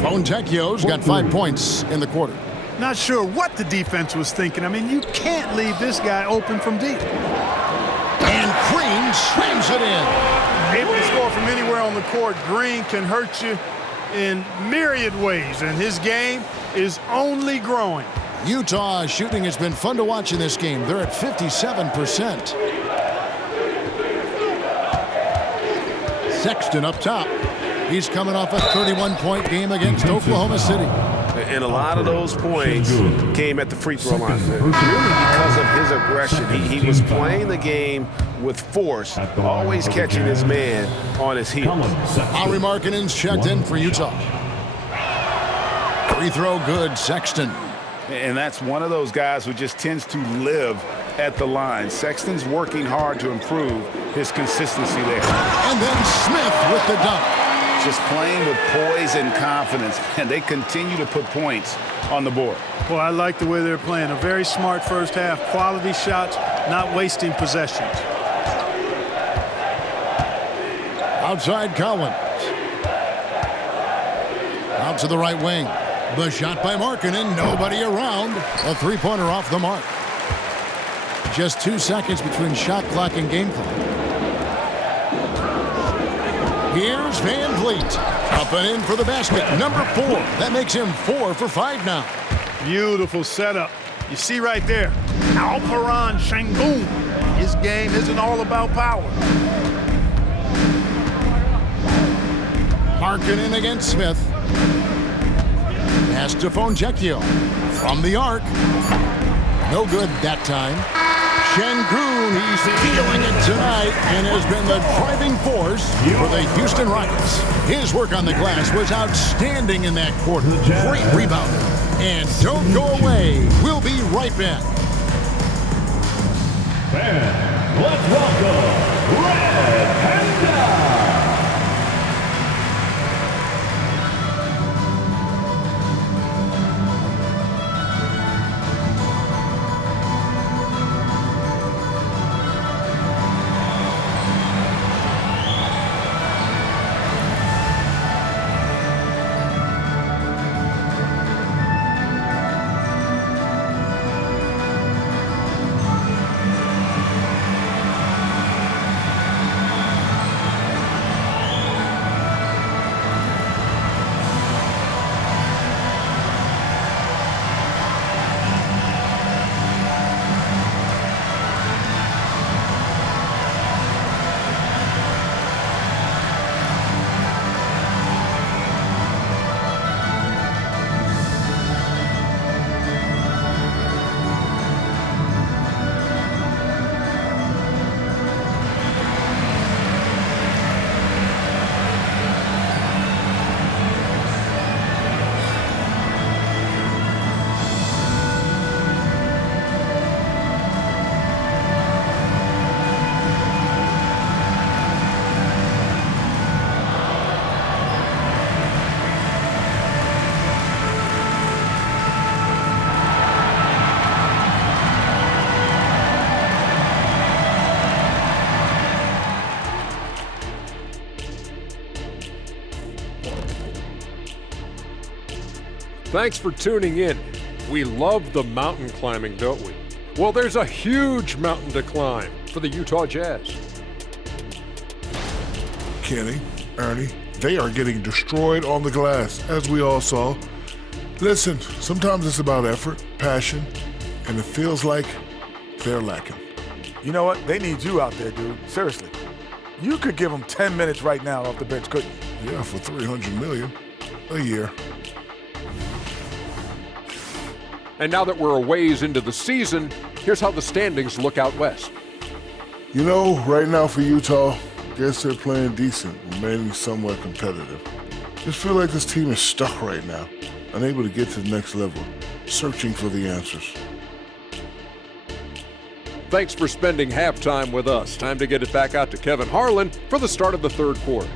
Fontecchio's got 5 points in the quarter. Not sure what the defense was thinking. I mean, you can't leave this guy open from deep. And Green slams it in. Able to score from anywhere on the court. Green can hurt you in myriad ways, and his game is only growing. Utah shooting has been fun to watch in this game. They're at 57%. Sexton up top. He's coming off a 31-point game against Oklahoma City. And a lot of those points came at the free throw line. Really because of his aggression. He was playing the game with force, always catching his man on his heels. Lauri Markkanen's checked in for Utah. Free throw good, Sexton. And that's one of those guys who just tends to live at the line. Sexton's working hard to improve his consistency there. And then Smith with the dunk. Just playing with poise and confidence, and they continue to put points on the board. Well, I like the way they're playing. A very smart first half. Quality shots, not wasting possessions. Outside Collins. Out to the right wing. The shot by Markkanen. Nobody around. A three-pointer off the mark. Just 2 seconds between shot clock and game clock. Here's Van Vliet. Up and in for the basket. Number 4. That makes him 4 for 5 now. Beautiful setup. You see right there, Alperen Şengün. His game isn't all about power. Markkanen against Smith. Pass to Fontecchio. From the arc. No good that time. Şengün, he's feeling it tonight and has been the driving force for the Houston Rockets. His work on the glass was outstanding in that quarter. Great rebounder. And don't go away. We'll be right back. And let's welcome Red Panda. Thanks for tuning in. We love the mountain climbing, don't we? Well, there's a huge mountain to climb for the Utah Jazz. Kenny, Ernie, they are getting destroyed on the glass, as we all saw. Listen, sometimes it's about effort, passion, and it feels like they're lacking. You know what? They need you out there, dude. Seriously. You could give them 10 minutes right now off the bench, couldn't you? Yeah, for $300 million a year. And now that we're a ways into the season, here's how the standings look out west. You know, right now for Utah, guess they're playing decent, remaining somewhat competitive. Just feel like this team is stuck right now, unable to get to the next level, searching for the answers. Thanks for spending halftime with us. Time to get it back out to Kevin Harlan for the start of the third quarter.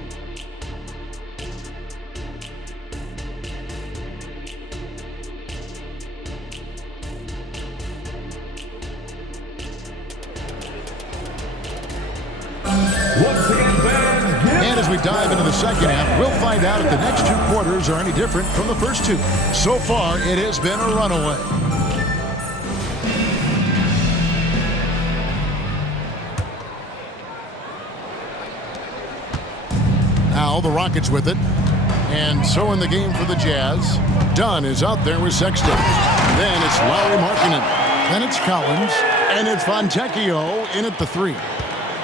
And as we dive into the second half, we'll find out if the next 2 quarters are any different from the first 2. So far, it has been a runaway. Now the Rockets with it. And so in the game for the Jazz, Dunn is out there with Sexton. Then it's Lauri Markkanen. Then it's Collins. And it's Fontecchio in at the 3.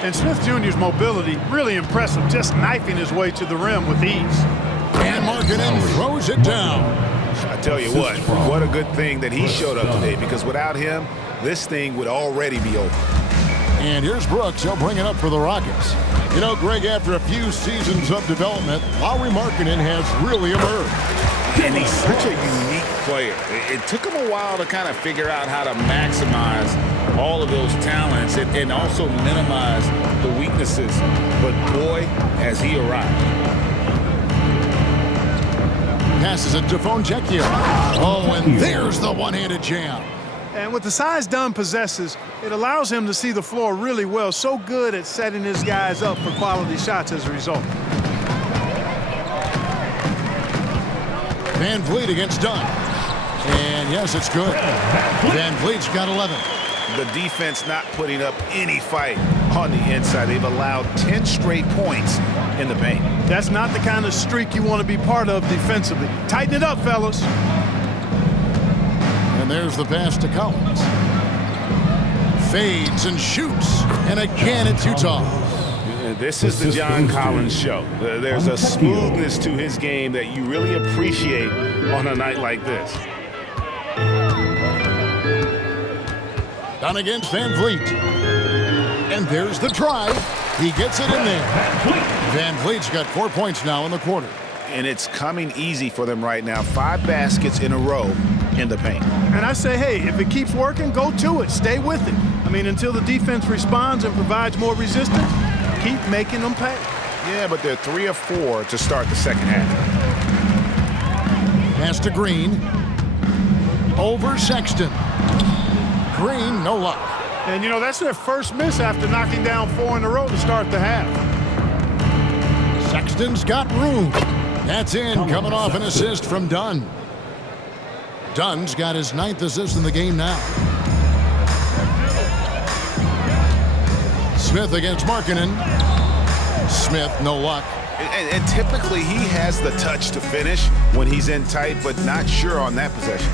And Smith Jr.'s mobility, really impressive, just knifing his way to the rim with ease. And Markkanen throws it down. I tell you what a good thing that he showed up today, because without him, this thing would already be over. And here's Brooks. He'll bring it up for the Rockets. You know, Greg, after a few seasons of development, Lauri Markkanen has really emerged. And he's such a unique player. It took him a while to kind of figure out how to maximize all of those talents and also minimize the weaknesses. But boy, has he arrived. Passes it to Fontecchio. Oh, and there's the one-handed jam. And with the size Dunn possesses, it allows him to see the floor really well. So good at setting his guys up for quality shots as a result. Van Vliet against Dunn. And yes, it's good. Van Vliet's got 11. The defense not putting up any fight on the inside. They've allowed 10 straight points in the paint. That's not the kind of streak you want to be part of defensively. Tighten it up, fellas. And there's the pass to Collins. Fades and shoots. And again, it's Utah. This is the John Collins show. There's a smoothness to his game that you really appreciate on a night like this. Done against Van Vliet. And there's the drive. He gets it in there. Van Vliet's got 4 points now in the quarter. And it's coming easy for them right now. 5 baskets in a row in the paint. And I say, hey, if it keeps working, go to it. Stay with it. I mean, until the defense responds and provides more resistance, keep making them pay. Yeah, but they're 3 of 4 to start the second half. Pass to Green. Over Sexton. Green, no luck. And, you know, that's their first miss after knocking down 4 in a row to start the half. Sexton's got room. That's in, coming off an assist from Dunn. Dunn's got his 9th assist in the game now. Smith against Markkanen. Smith, no luck. And typically he has the touch to finish when he's in tight, but not sure on that possession.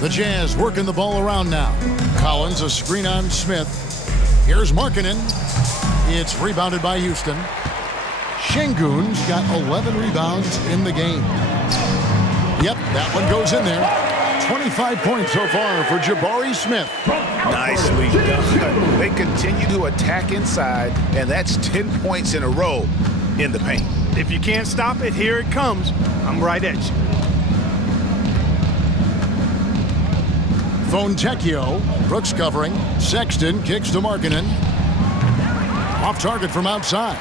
The Jazz working the ball around now. Collins, a screen on Smith. Here's Markkanen. It's rebounded by Houston. Şengün's got 11 rebounds in the game. Yep, that one goes in there. 25 points so far for Jabari Smith. Nicely done. They continue to attack inside, and that's 10 points in a row in the paint. If you can't stop it, here it comes. I'm right at you. Fontecchio, Brooks covering. Sexton kicks to Markkanen. Off target from outside.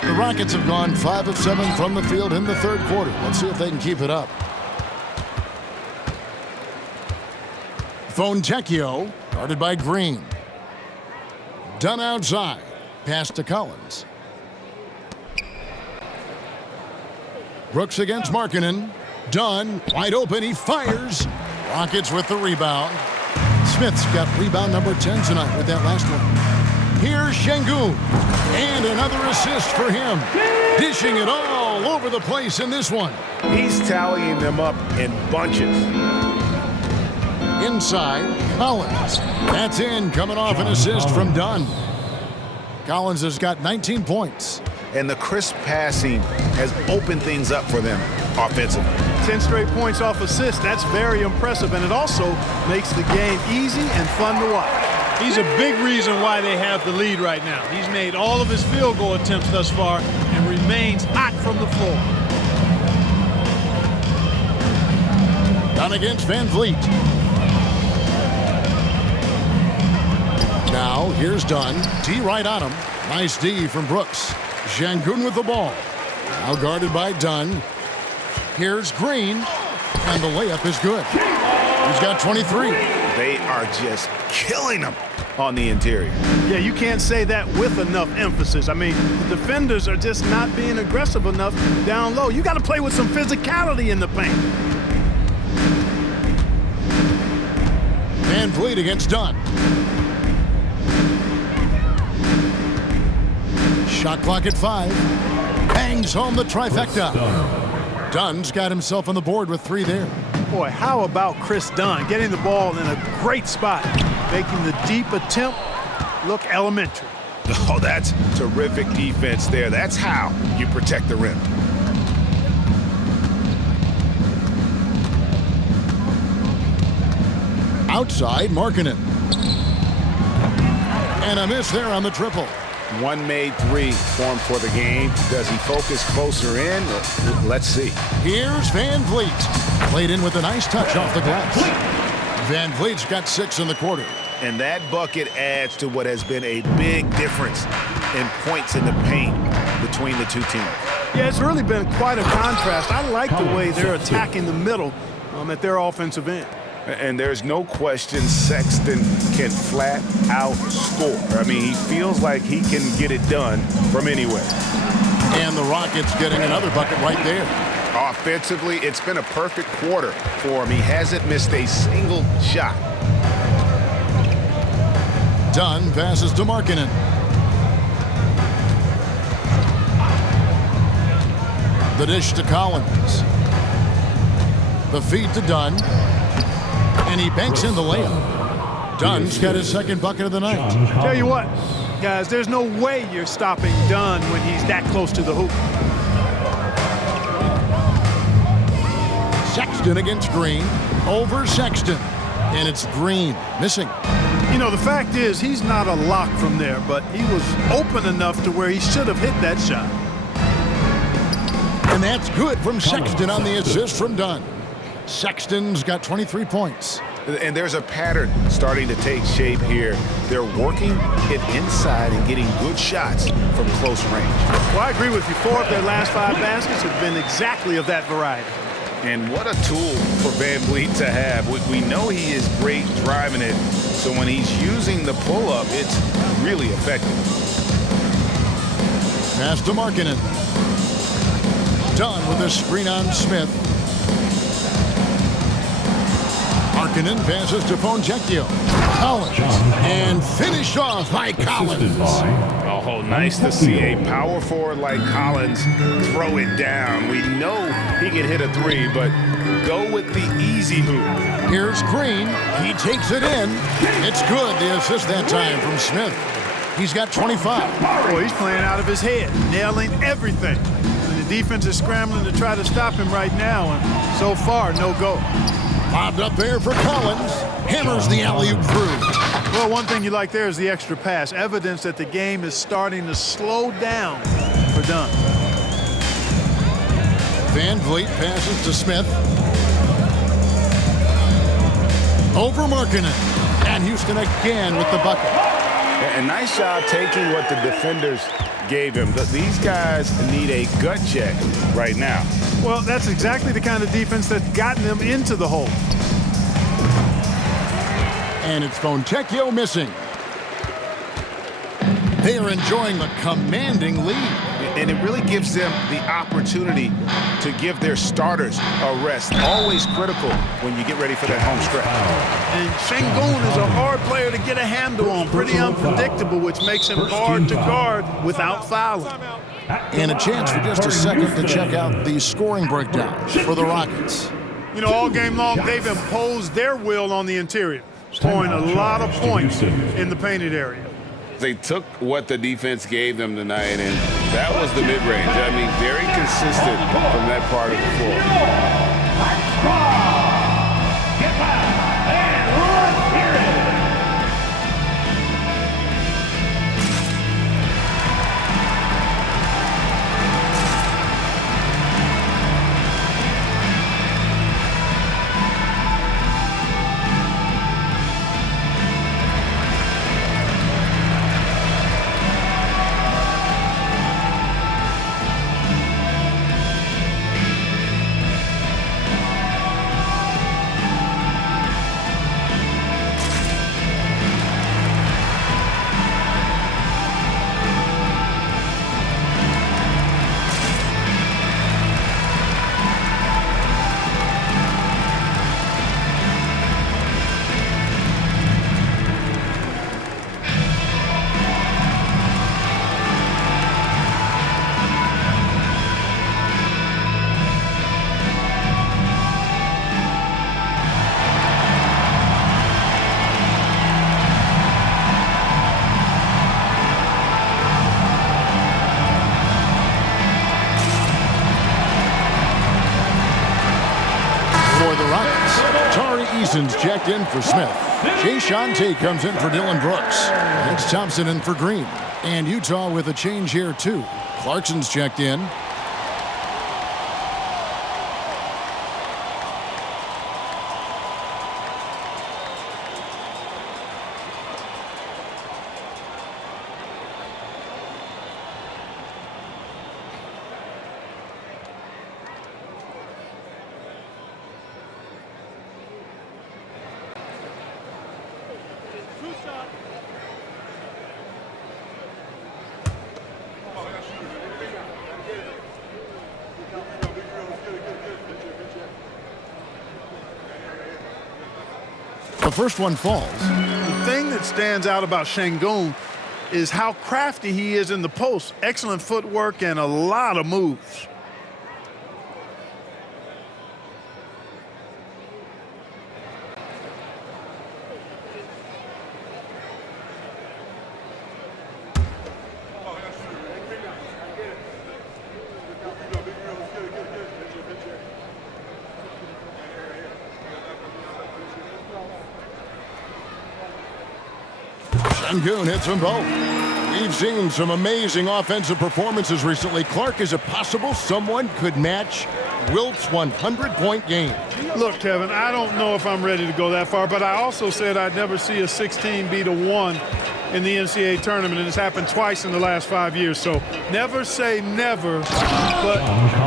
The Rockets have gone 5 of 7 from the field in the third quarter. Let's see if they can keep it up. Fontecchio, guarded by Green. Dunn outside. Pass to Collins. Brooks against Markkanen. Dunn, wide open, he fires. Rockets with the rebound. Smith's got rebound number 10 tonight with that last one. Here's Şengün. And another assist for him. Dishing it all over the place in this one. He's tallying them up in bunches. Inside, Collins. That's in, coming off an assist from Dunn. Collins has got 19 points. And the crisp passing has opened things up for them offensively. 10 straight points off assists. That's very impressive, and it also makes the game easy and fun to watch. He's a big reason why they have the lead right now. He's made all of his field goal attempts thus far and remains hot from the floor. Down against Van Vliet. Now, here's Dunn. D right on him. Nice D from Brooks. Şengün with the ball. Now guarded by Dunn. Here's Green. And the layup is good. He's got 23. They are just killing them on the interior. Yeah, you can't say that with enough emphasis. I mean, the defenders are just not being aggressive enough down low. You got to play with some physicality in the paint. Van Vliet against Dunn. Shot clock at 5. Bangs home the trifecta. Dunn's got himself on the board with 3 there. Boy, how about Chris Dunn getting the ball in a great spot, making the deep attempt look elementary. Oh, that's terrific defense there. That's how you protect the rim. Outside, Markkanen. And a miss there on the triple. One made 3 formed for the game. Does he focus closer in? Let's see. Here's Van Vliet. Played in with a nice touch off the glass. Van Vliet's got 6 in the quarter. And that bucket adds to what has been a big difference in points in the paint between the two teams. Yeah, it's really been quite a contrast. I like the way they're attacking the middle at their offensive end. And there's no question Sexton can flat out score. I mean, he feels like he can get it done from anywhere. And the Rockets getting another bucket right there. Offensively, it's been a perfect quarter for him. He hasn't missed a single shot. Dunn passes to Markkanen. The dish to Collins. The feed to Dunn. And he banks in the layup. Dunn's got his second bucket of the night. Tell you what, guys, there's no way you're stopping Dunn when he's that close to the hoop. Sexton against Green. Over Sexton. And it's Green missing. You know, the fact is he's not a lock from there, but he was open enough to where he should have hit that shot. And that's good from Sexton on the assist from Dunn. Sexton's got 23 points. And there's a pattern starting to take shape here. They're working it inside and getting good shots from close range. Well, I agree with you. 4 of their last 5 baskets have been exactly of that variety. And what a tool for Van Vliet to have. We know he is great driving it, so when he's using the pull-up, it's really effective. Pass to Markkanen. Dunn with a screen on Smith. Markkanen passes to Fontecchio. Collins. And finished off by Collins. Oh, nice to see a power forward like Collins throw it down. We know he can hit a 3, but go with the easy hoop. Here's Green. He takes it in. It's good. The assist that time from Smith. He's got 25. Boy, he's playing out of his head, nailing everything. And the defense is scrambling to try to stop him right now, and so far, no go. Bobbed up there for Collins. Hammers the alley-oop through. Well, one thing you like there is the extra pass. Evidence that the game is starting to slow down for Dunn. Van Vliet passes to Smith. Over Markkanen. And Houston again with the bucket. A nice job taking what the defenders gave him. These guys need a gut check right now. Well, that's exactly the kind of defense that's gotten them into the hole. And it's Fontecchio missing. They are enjoying the commanding lead. And it really gives them the opportunity to give their starters a rest. Always critical when you get ready for that home stretch. And Şengün is a hard player to get a handle on. Pretty unpredictable, which makes him hard to guard without fouling. And a chance for just a second to check out the scoring breakdown for the Rockets. You know, all game long, they've imposed their will on the interior, scoring a lot of points in the painted area. They took what the defense gave them tonight, and that was the mid-range. I mean, very consistent from that part of the floor. Get back and let's hear it. Clarkson's checked in for Smith. Jay Shante comes in for Dylan Brooks. It's Thompson in for Green. And Utah with a change here, too. Clarkson's checked in. The first one falls. The thing that stands out about Şengün is how crafty he is in the post. Excellent footwork and a lot of moves. Şengün hits them both. We've seen some amazing offensive performances recently. Clark is it possible someone could match Wilt's 100-point game? Look, Kevin, I don't know if I'm ready to go that far, but I also said I'd never see a 16 beat a 1 in the NCAA tournament, and it's happened twice in the last 5 years. So never say never, but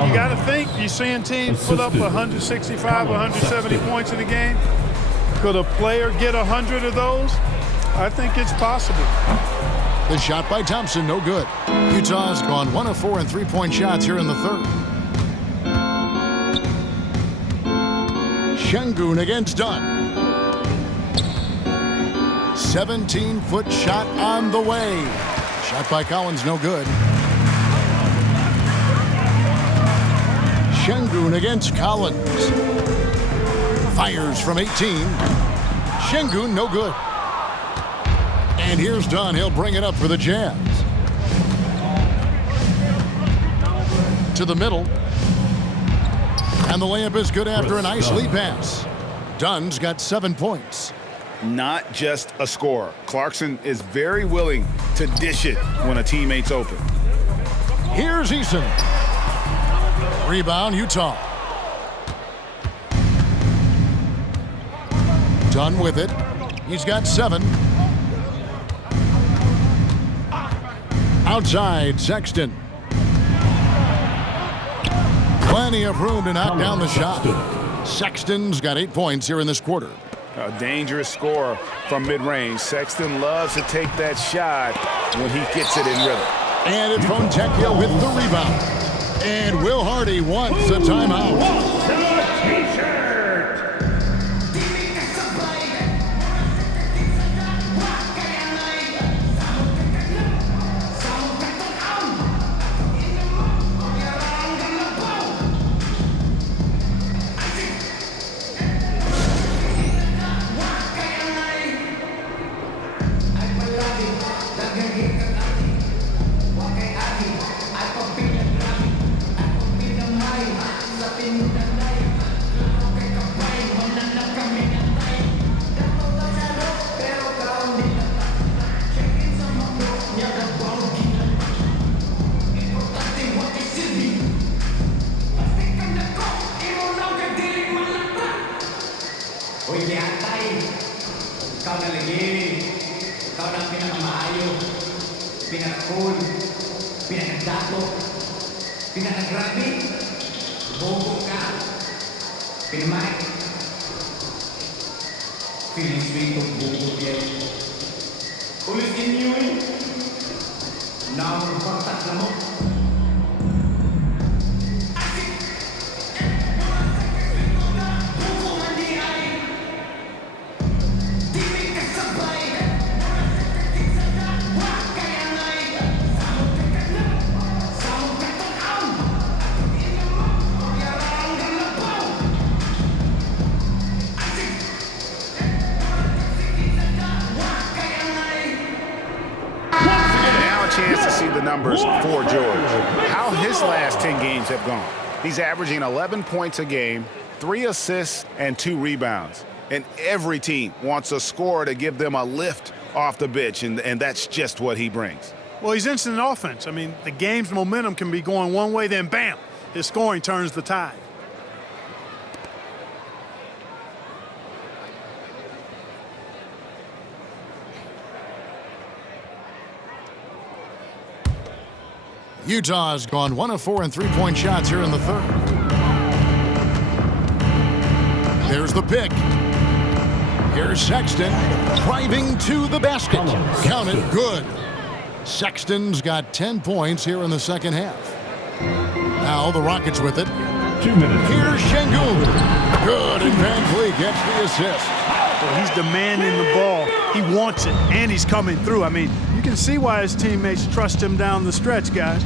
you got to think, you're seeing teams put up 165, 170 points in a game. Could a player get 100 of those? I think it's possible. The shot by Thompson, no good. Utah's gone 1 of 4 in three-point shots here in the third. Şengün against Dunn. 17-foot shot on the way. Shot by Collins, no good. Şengün against Collins. Fires from 18. Şengün, no good. And here's Dunn. He'll bring it up for the Jazz. To the middle. And the layup is good after a nice lead pass. Dunn's got 7 points. Not just a scorer. Clarkson is very willing to dish it when a teammate's open. Here's Eason. Rebound, Utah. Dunn with it. He's got 7. Outside, Sexton. Plenty of room to knock down the shot. Sexton's got 8 points here in this quarter. A dangerous scorer from mid-range. Sexton loves to take that shot when he gets it in rhythm. And it's Fontecchio with the rebound. And Will Hardy wants a timeout. Numbers for George. How his last 10 games have gone. He's averaging 11 points a game, 3 assists, and 2 rebounds. And every team wants a scorer to give them a lift off the bench, and that's just what he brings. Well, he's instant offense. I mean, the game's momentum can be going one way, then bam, his scoring turns the tide. Utah has gone 1 of 4 in three-point shots here in the third. There's the pick. Here's Sexton driving to the basket. Count it, good. Sexton's got 10 points here in the second half. Now the Rockets with it. 2 minutes. Here's Şengün. Good, and Van Vliet gets the assist. Well, he's demanding the ball. He wants it, and he's coming through. I mean, you can see why his teammates trust him down the stretch, guys.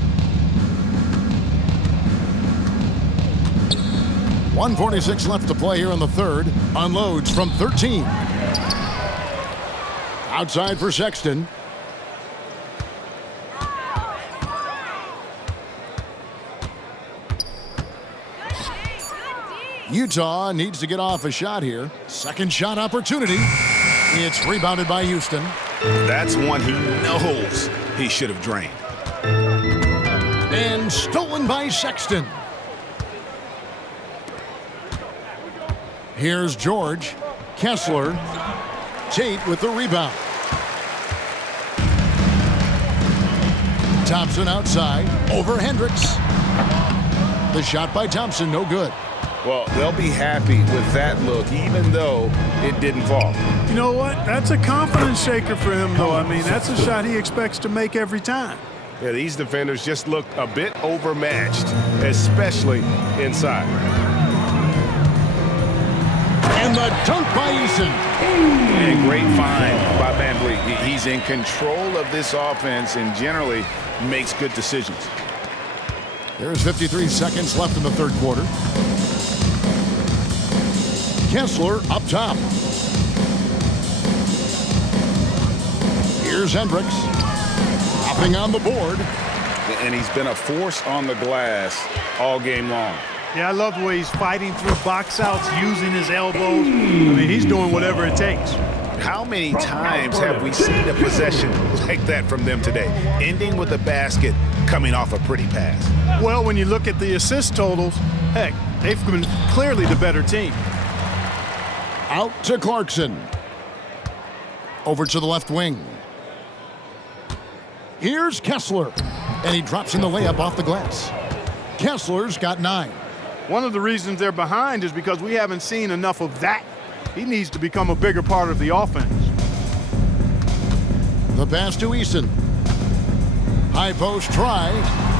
1:46 left to play here in the third. Unloads from 13. Outside for Sexton. Utah needs to get off a shot here. Second shot opportunity. It's rebounded by Houston. That's one he knows he should have drained. And stolen by Sexton. Here's George. Kessler. Tate with the rebound. Thompson outside. Over Hendricks. The shot by Thompson, no good. Well, they'll be happy with that look, even though it didn't fall. You know what? That's a confidence shaker for him, though. I mean, that's a shot he expects to make every time. Yeah, these defenders just looked a bit overmatched, especially inside. And the dunk by Eason. And great find by Van Vliet. He's in control of this offense and generally makes good decisions. There's 53 seconds left in the third quarter. Kessler up top. Here's Hendricks. Hopping on the board. And he's been a force on the glass all game long. Yeah, I love the way he's fighting through box outs, using his elbows. I mean, he's doing whatever it takes. How many times have we seen a possession like that from them today, ending with a basket coming off a pretty pass? Well, when you look at the assist totals, heck, they've been clearly the better team. Out to Clarkson. Over to the left wing. Here's Kessler. And he drops in the layup off the glass. Kessler's got 9. One of the reasons they're behind is because we haven't seen enough of that. He needs to become a bigger part of the offense. The pass to Eason. High post try.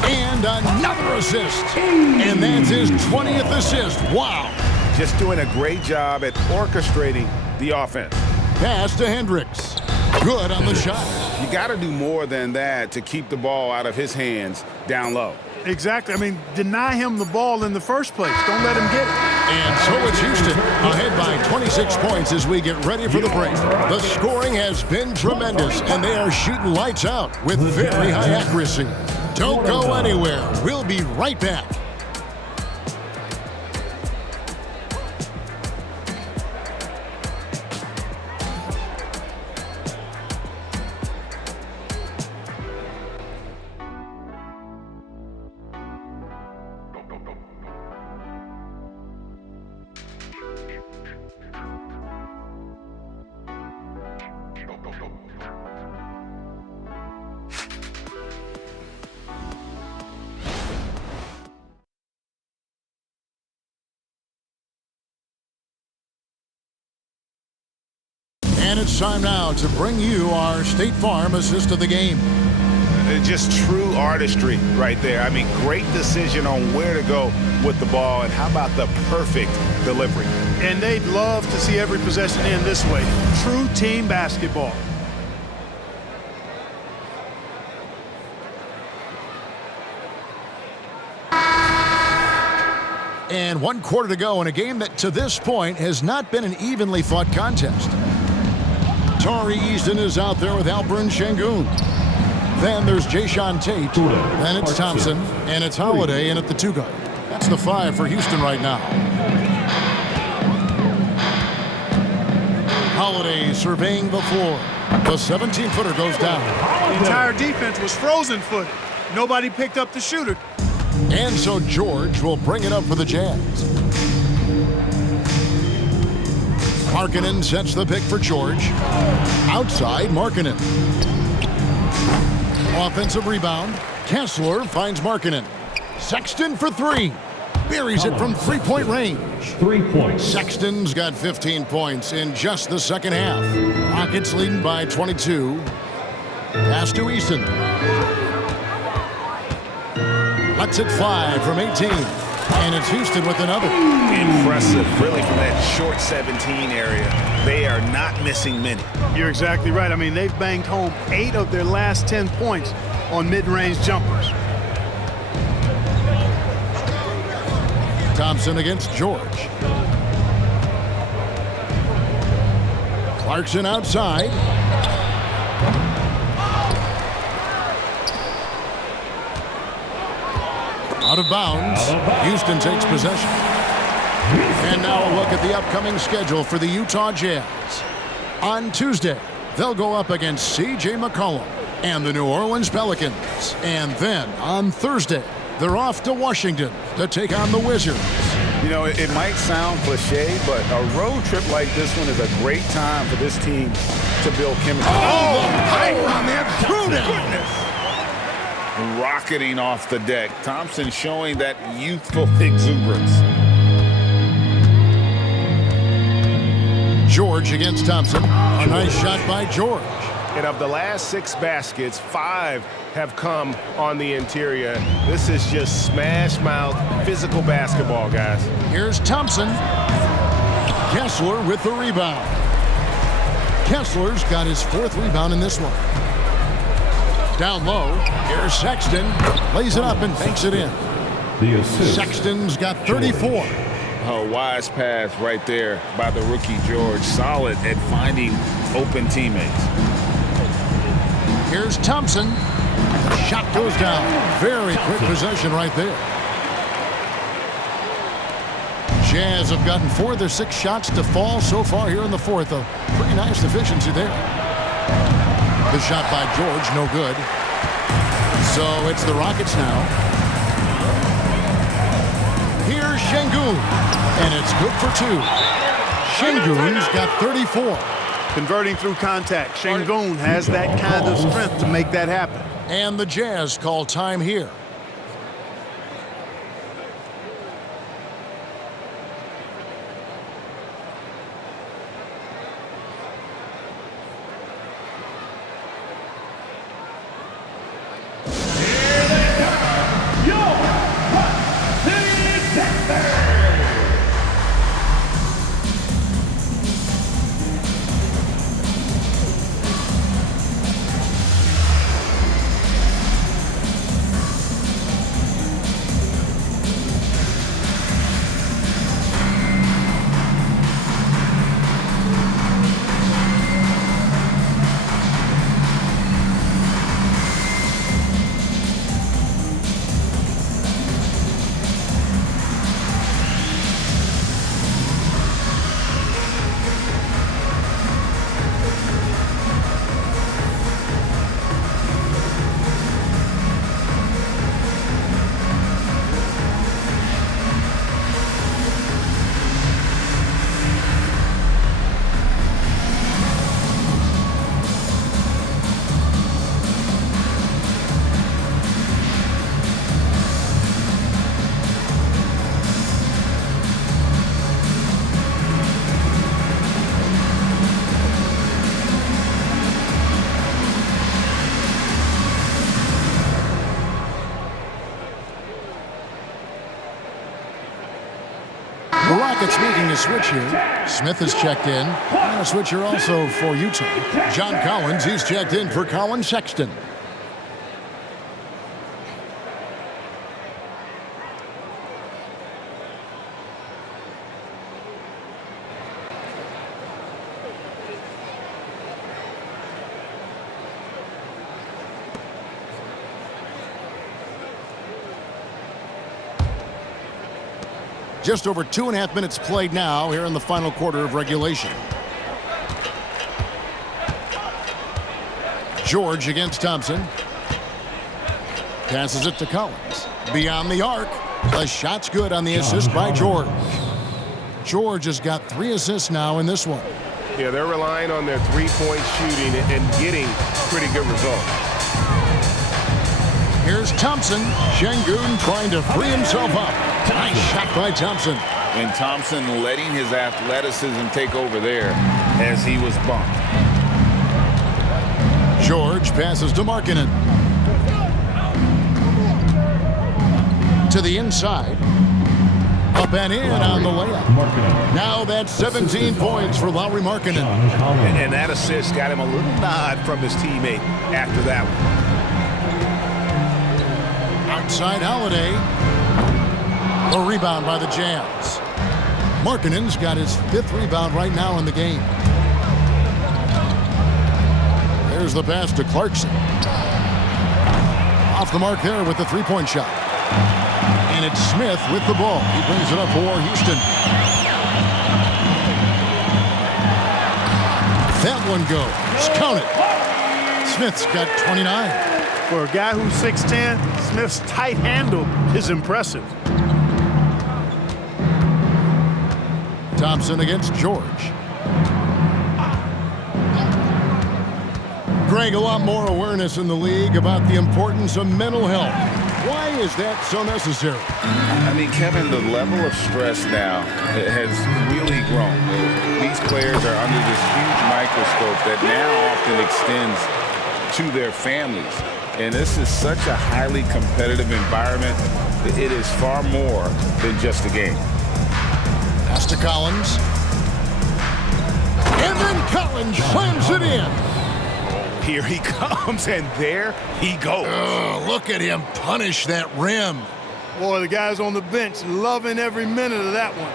And another assist. And that's his 20th assist. Wow. Just doing a great job at orchestrating the offense. Pass to Hendricks. Good on the shot. You got to do more than that to keep the ball out of his hands down low. Exactly. I mean, deny him the ball in the first place. Don't let him get it. And so it's Houston ahead by 26 points as we get ready for the break. The scoring has been tremendous, and they are shooting lights out with very high accuracy. Don't go anywhere. We'll be right back. And it's time now to bring you our State Farm assist of the game. Just true artistry right there. I mean, great decision on where to go with the ball, and how about the perfect delivery? And they'd love to see every possession end this way. True team basketball. And 1 quarter to go in a game that to this point has not been an evenly fought contest. Tari Easton is out there with Alperen Şengün. Then there's Jayshawn Tate. Then it's Thompson. And it's Holiday in at the 2 guard. That's the 5 for Houston right now. Holiday surveying the floor. The 17-footer goes down. The entire defense was frozen-footed. Nobody picked up the shooter. And so George will bring it up for the Jazz. Markkanen sets the pick for George. Outside, Markkanen. Offensive rebound. Kessler finds Markkanen. Sexton for three. Buries it from three-point range. 3 points. Sexton's got 15 points in just the second half. Rockets leading by 22. Pass to Easton. Lets it fly from 18. And it's Houston with another. Impressive, really, from that short 17 area. They are not missing many. You're exactly right. I mean, they've banged home 8 of their last 10 points on mid-range jumpers. Thompson against George. Clarkson outside. Out of bounds. Houston takes possession. And now a look at the upcoming schedule for the Utah Jazz. On Tuesday, they'll go up against C.J. McCollum and the New Orleans Pelicans. And then on Thursday, they're off to Washington to take on the Wizards. You know, it might sound cliche, but a road trip like this one is a great time for this team to build chemistry. Power on that goodness! Rocketing off the deck. Thompson showing that youthful exuberance. George against Thompson. A nice shot by George. And of the last 6 baskets, 5 have come on the interior. This is just smash mouth physical basketball, guys. Here's Thompson. Kessler with the rebound. Kessler's got his 4th rebound in this one. Down low, here's Sexton. Lays it up and banks it in. The assist. Sexton's got 34. A wise pass right there by the rookie George. Solid at finding open teammates. Here's Thompson. The shot goes down. Very quick possession right there. Jazz have gotten 4 of their 6 shots to fall so far here in the 4th. A pretty nice efficiency there. The shot by George, no good. So it's the Rockets now. Here's Şengün. And it's good for 2. Şengün's got 34. Converting through contact. Şengün has that kind of strength to make that happen. And the Jazz call time here. The Rockets making a switch here. Smith has checked in. And a switch here also for Utah. John Collins, he's checked in for Colin Sexton. Just over 2.5 minutes played now here in the final quarter of regulation. George against Thompson. Passes it to Collins. Beyond the arc. The shot's good on the assist by George. George has got 3 assists now in this one. Yeah, they're relying on their three-point shooting and getting pretty good results. Here's Thompson. Şengün trying to free himself up. Nice shot by Thompson. And Thompson letting his athleticism take over there as he was bumped. George passes to Markkanen. To the inside. Up and in on the layup. Now that's 17 points for Lauri Markkanen. And that assist got him a little nod from his teammate after that one. Outside Holiday. The rebound by the Jazz. Markkanen's got his 5th rebound right now in the game. There's the pass to Clarkson. Off the mark there with the 3-point shot. And it's Smith with the ball. He brings it up for Houston. That one goes. Count it. Smith's got 29. For a guy who's 6'10", Smith's tight handle is impressive. Thompson against George. Greg, a lot more awareness in the league about the importance of mental health. Why is that so necessary? I mean, Kevin, the level of stress now has really grown. These players are under this huge microscope that now often extends to their families. And this is such a highly competitive environment that it is far more than just a game. Pass to Collins. And then Collins slams it in. Here he comes, and there he goes. Oh, look at him punish that rim. Boy, the guys on the bench loving every minute of that one.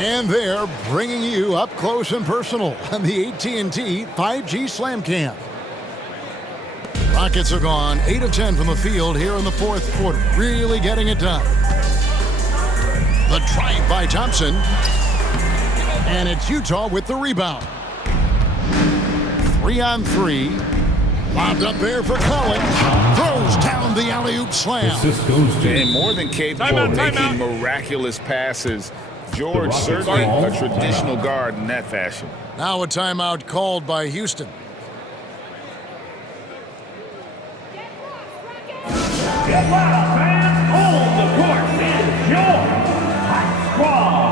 And they're bringing you up close and personal on the AT&T 5G Slam Cam. Rockets are gone 8 of 10 from the field here in the 4th quarter. Really getting it done. The drive by Thompson. And it's Utah with the rebound. 3-on-3. Lobbed up there for Collins. Throws down the alley-oop slam. And more than capable of making miraculous passes, George certainly a traditional guard in that fashion. Now a timeout called by Houston. Get loud, fans! On the court is your hot squad.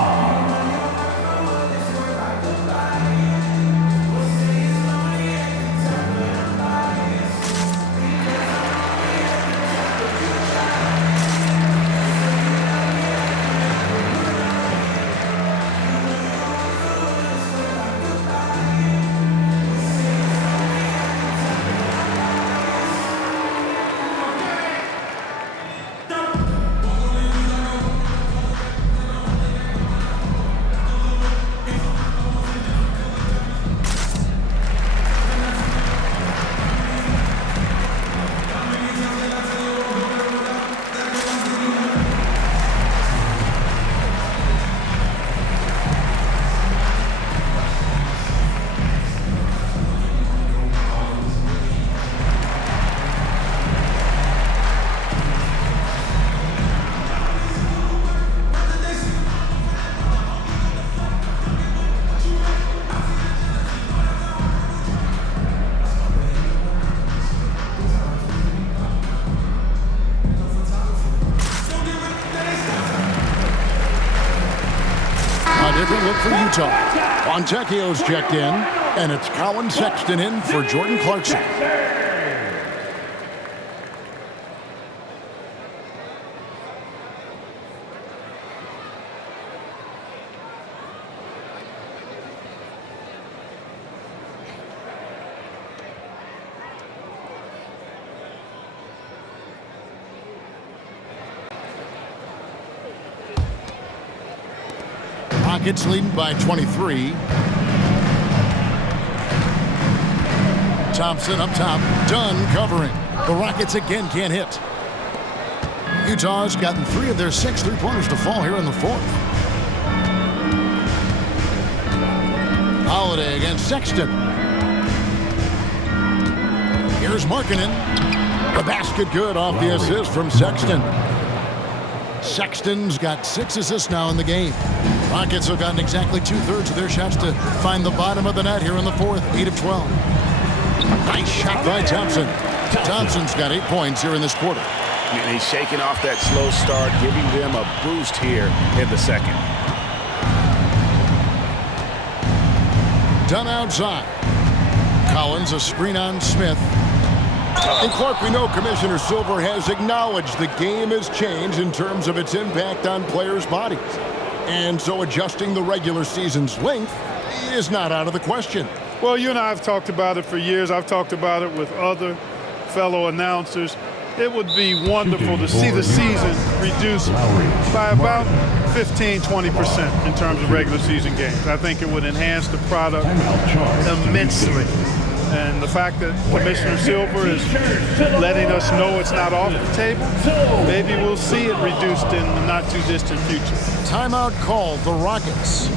Different look for Utah. Fontecchio's checked in, and it's Colin Sexton in for Jordan Clarkson. Rockets leading by 23. Thompson up top. Dunn covering. The Rockets again can't hit. Utah's gotten 3 of their 6 3-pointers to fall here in the 4th. Holiday against Sexton. Here's Here's Markkanen. The basket good off the assist from Sexton. Sexton's got 6 assists now in the game. Rockets have gotten exactly 2/3 of their shots to find the bottom of the net here in the fourth, 8 of 12. Nice shot by Thompson. Thompson's got 8 points here in this quarter. And he's shaking off that slow start, giving them a boost here in the second. Done outside. Collins, a screen on Smith. And Clark, we know Commissioner Silver has acknowledged the game has changed in terms of its impact on players' bodies. And so adjusting the regular season's length is not out of the question. Well, you and I have talked about it for years. I've talked about it with other fellow announcers. It would be wonderful to see the season reduced by about 15-20% in terms of regular season games. I think it would enhance the product immensely. And the fact that Commissioner Silver is letting us know it's not off the table, maybe we'll see it reduced in the not-too-distant future. Timeout called the Rockets.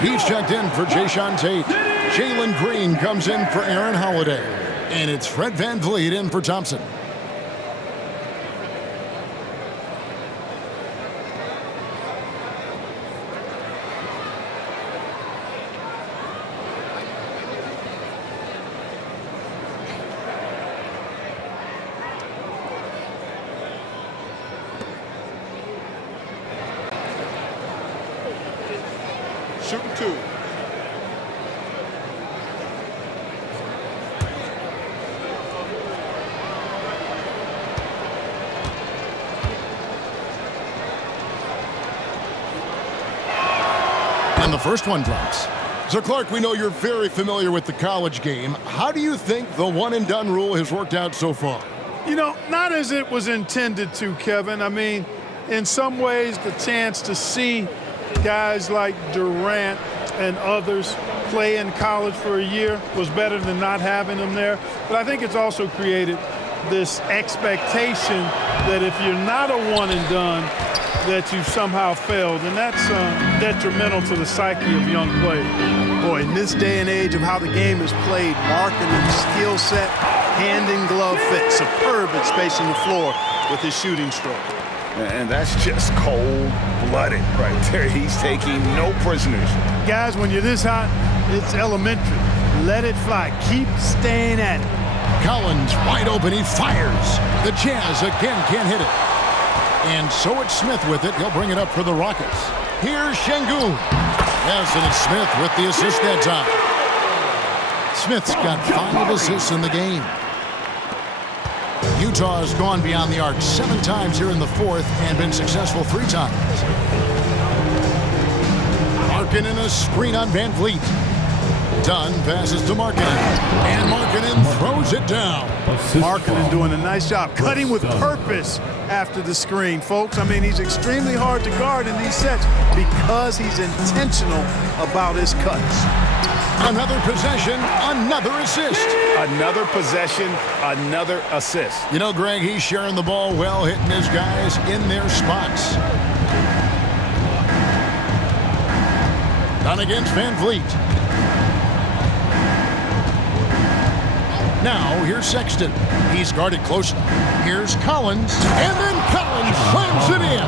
He's checked in for Jayshawn Tate. Jalen Green comes in for Aaron Holiday. And it's Fred VanVleet in for Thompson. Shooting 2. And the first one drops. So, Clark, we know you're very familiar with the college game. How do you think the one-and-done rule has worked out so far? You know, not as it was intended to, Kevin. I mean, in some ways, the chance to see guys like Durant and others play in college for a year was better than not having them there. But I think it's also created this expectation that if you're not a one and done, that you've somehow failed, and that's detrimental to the psyche of young players. Boy, in this day and age of how the game is played, Markkanen's skill set, hand and glove fit, superb at spacing the floor with his shooting stroke. And that's just cold-blooded right there. He's taking no prisoners. Guys, when you're this hot, it's elementary. Let it fly. Keep staying at it. Collins wide open. He fires. The Jazz again can't hit it. And so it's Smith with it. He'll bring it up for the Rockets. Here's Şengün. Yes, and it's Smith with the assist that time. Smith's got 5 assists in the game. Utah has gone beyond the arc 7 times here in the fourth and been successful 3 times. Markkanen a screen on VanVleet. Dunn passes to Markkanen. And Markkanen throws it down. Markkanen doing a nice job cutting with purpose after the screen, folks. I mean, he's extremely hard to guard in these sets because he's intentional about his cuts. Another possession, another assist. Another possession, another assist. You know, Greg, he's sharing the ball well, hitting his guys in their spots. Done against Van Vliet. Now, here's Sexton. He's guarded closely. Here's Collins, and then Collins slams it in.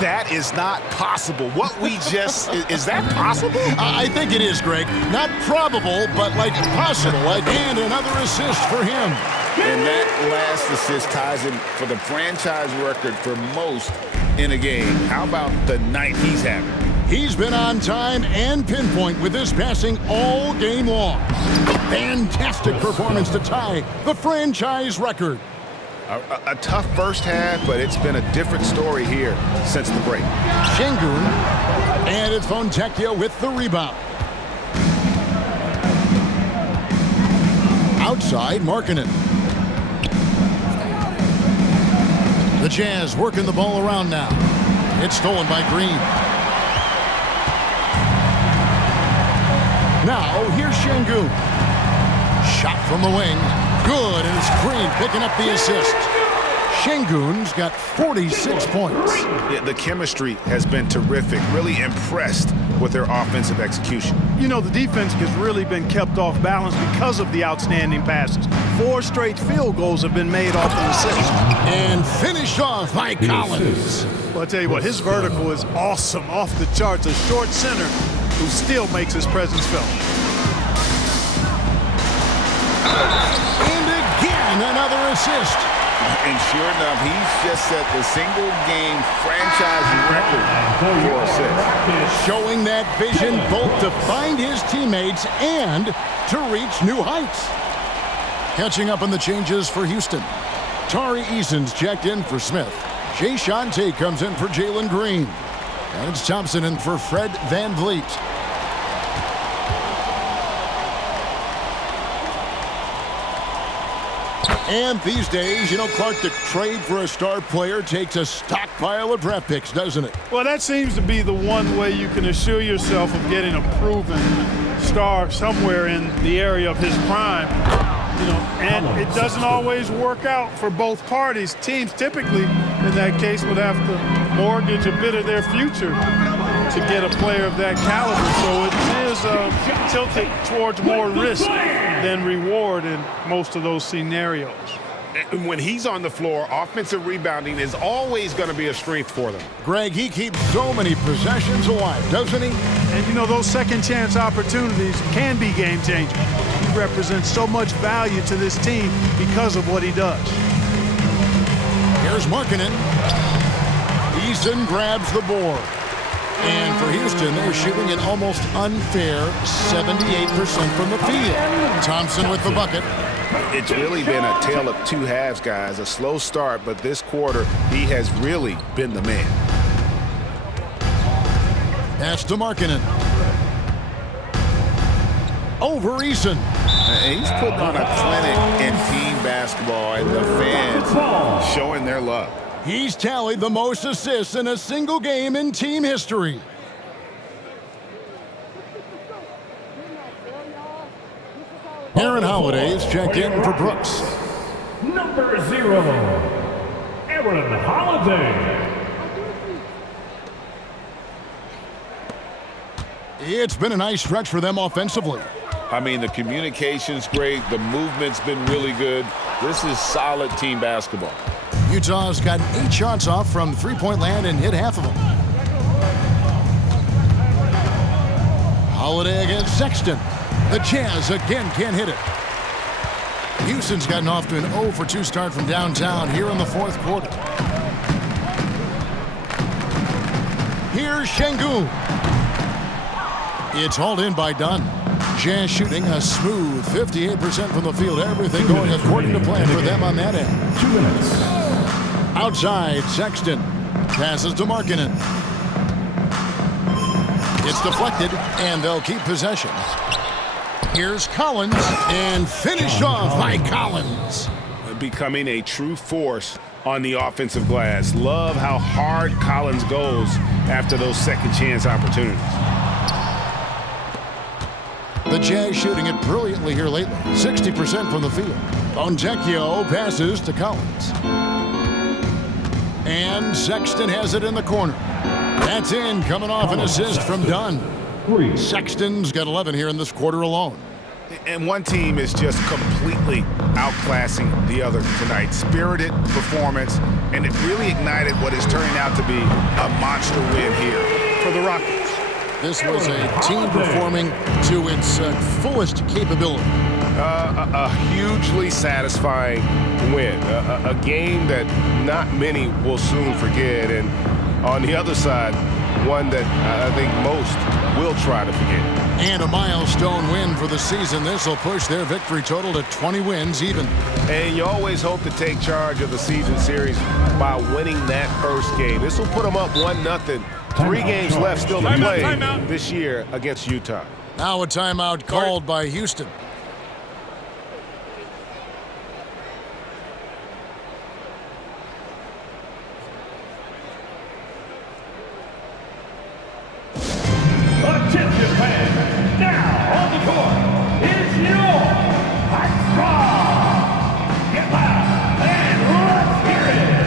That is not possible. What we just, is that possible? I think it is, Greg. Not probable, but like possible. And another assist for him. And that last assist ties him for the franchise record for most in a game. How about the night he's having? He's been on time and pinpoint with his passing all game long. Fantastic performance to tie the franchise record. A tough first half, but it's been a different story here since the break. Şengün, and it's Fontecchio with the rebound. Outside, Markkanen. The Jazz working the ball around now. It's stolen by Green. Now, here's Şengün. Shot from the wing. Good, and it's Green picking up the assist. Şengün's got 46 points. Yeah, the chemistry has been terrific. Really impressed with their offensive execution. You know, the defense has really been kept off balance because of the outstanding passes. 4 straight field goals have been made off an assist. And finished off by Collins. Well, I tell you what, his vertical is awesome, off the charts. A short center who still makes his presence felt. And again, another assist. And sure enough, he's just set the single-game franchise record for assists. Showing that vision both to find his teammates and to reach new heights. Catching up on the changes for Houston. Tari Eason's checked in for Smith. Jay Shante comes in for Jalen Green. And it's Thompson in for Fred Van Vliet. And these days, you know, Clark, the trade for a star player takes a stockpile of draft picks, doesn't it? Well, that seems to be the one way you can assure yourself of getting a proven star somewhere in the area of his prime. You know, and it doesn't always work out for both parties. Teams typically, in that case, would have to mortgage a bit of their future to get a player of that caliber. So it is tilted towards more risk than reward in most of those scenarios. And when he's on the floor, offensive rebounding is always going to be a strength for them. Greg, he keeps so many possessions alive, doesn't he? And, you know, those second chance opportunities can be game-changing. He represents so much value to this team because of what he does. Here's Markkanen. Easton grabs the board. And for Houston, they're shooting an almost unfair 78% from the field. Thompson with the bucket. It's really been a tale of two halves, guys. A slow start, but this quarter, he has really been the man. Pass to Markkanen. Over Eason. He's putting on a clinic in team basketball, and the fans showing their love. He's tallied the most assists in a single game in team history. Aaron Holiday is checked in for Brooks. Number 0, Aaron Holiday. It's been a nice stretch for them offensively. I mean, the communication's great. The movement's been really good. This is solid team basketball. Utah's got 8 shots off from three-point land and hit half of them. Holiday against Sexton. The Jazz again can't hit it. Houston's gotten off to an 0 for 2 start from downtown here in the fourth quarter. Here's Şengün. It's hauled in by Dunn. Jazz shooting a smooth 58% from the field. Everything going according to plan for them on that end. 2 minutes. Outside, Sexton passes to Markkanen. It's deflected, and they'll keep possession. Here's Collins, and finished off by Collins. Becoming a true force on the offensive glass. Love how hard Collins goes after those second chance opportunities. The Jazz shooting it brilliantly here lately. 60% from the field. Fontecchio passes to Collins. And Sexton has it in the corner. That's in, coming off an assist from Dunn. Sexton's got 11 here in this quarter alone. And one team is just completely outclassing the other tonight. Spirited performance, and it really ignited what is turning out to be a monster win here for the Rockets. This was a team performing to its fullest capability. A hugely satisfying win. A game that not many will soon forget. And on the other side, one that I think most will try to forget. And a milestone win for the season. This will push their victory total to 20 wins even. And you always hope to take charge of the season series by winning that first game. This will put them up 1-0. 3 games left still to play this year against Utah. Now a timeout called by Houston. Attention fans, now on the court is your Hot Squad. Get loud and let's hear it.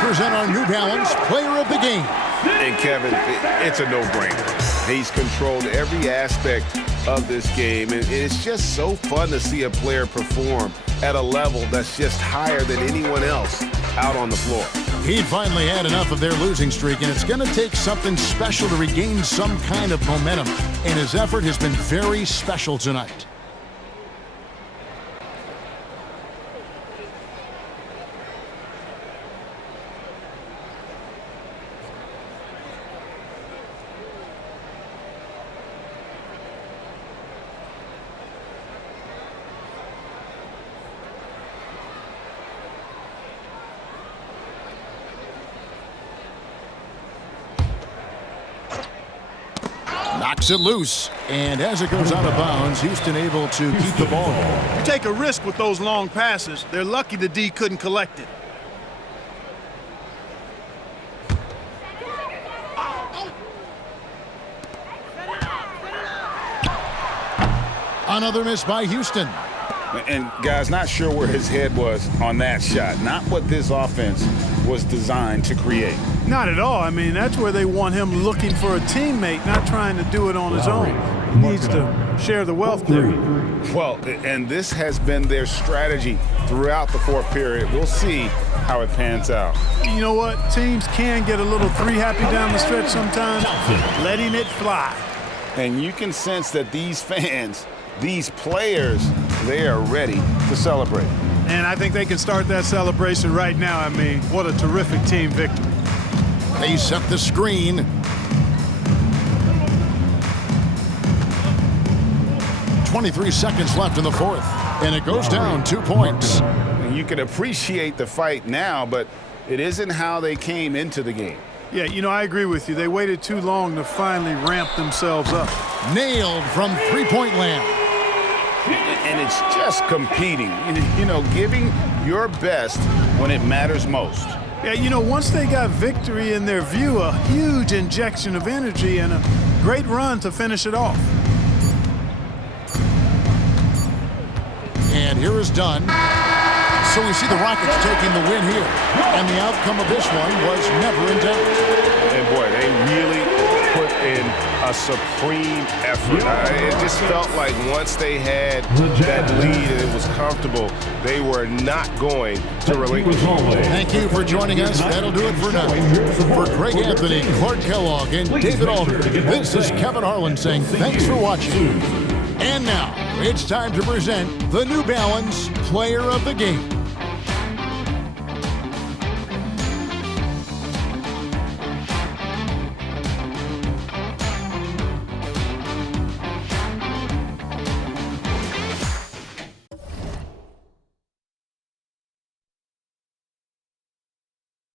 Present our New Balance Player of the Game. And Kevin, it's a no-brainer. He's controlled every aspect of this game, and it's just so fun to see a player perform at a level that's just higher than anyone else out on the floor. He finally had enough of their losing streak, and it's going to take something special to regain some kind of momentum, and his effort has been very special tonight. Knocks it loose, and as it goes out of bounds, Houston able to keep the ball. You take a risk with those long passes. They're lucky the D couldn't collect it. Another miss by Houston. And guys, not sure where his head was on that shot. Not what this offense was designed to create. Not at all. I mean, that's where they want him looking for a teammate, not trying to do it on his own. He needs to share the wealth there. Well, and this has been their strategy throughout the fourth period. We'll see how it pans out. You know what? Teams can get a little three-happy down the stretch sometimes, letting it fly. And you can sense that these fans, these players, they are ready to celebrate. And I think they can start that celebration right now. I mean, what a terrific team victory. They set the screen. 23 seconds left in the fourth, and it goes down 2 points. And you can appreciate the fight now, but it isn't how they came into the game. Yeah, you know, I agree with you. They waited too long to finally ramp themselves up. Nailed from three-point land. And it's just competing, you know, giving your best when it matters most. Yeah, you know, once they got victory in their view, a huge injection of energy and a great run to finish it off. And here is Dunn. So we see the Rockets taking the win here. And the outcome of this one was never in doubt. And boy, they really put in a supreme effort. It just felt like once they had that lead and it was comfortable, they were not going to relinquish. Thank you for joining us. That'll do it for now. For Greg Anthony, Clark Kellogg, and David Alder, this is Kevin Harlan saying thanks for watching. And now, it's time to present the New Balance Player of the Game.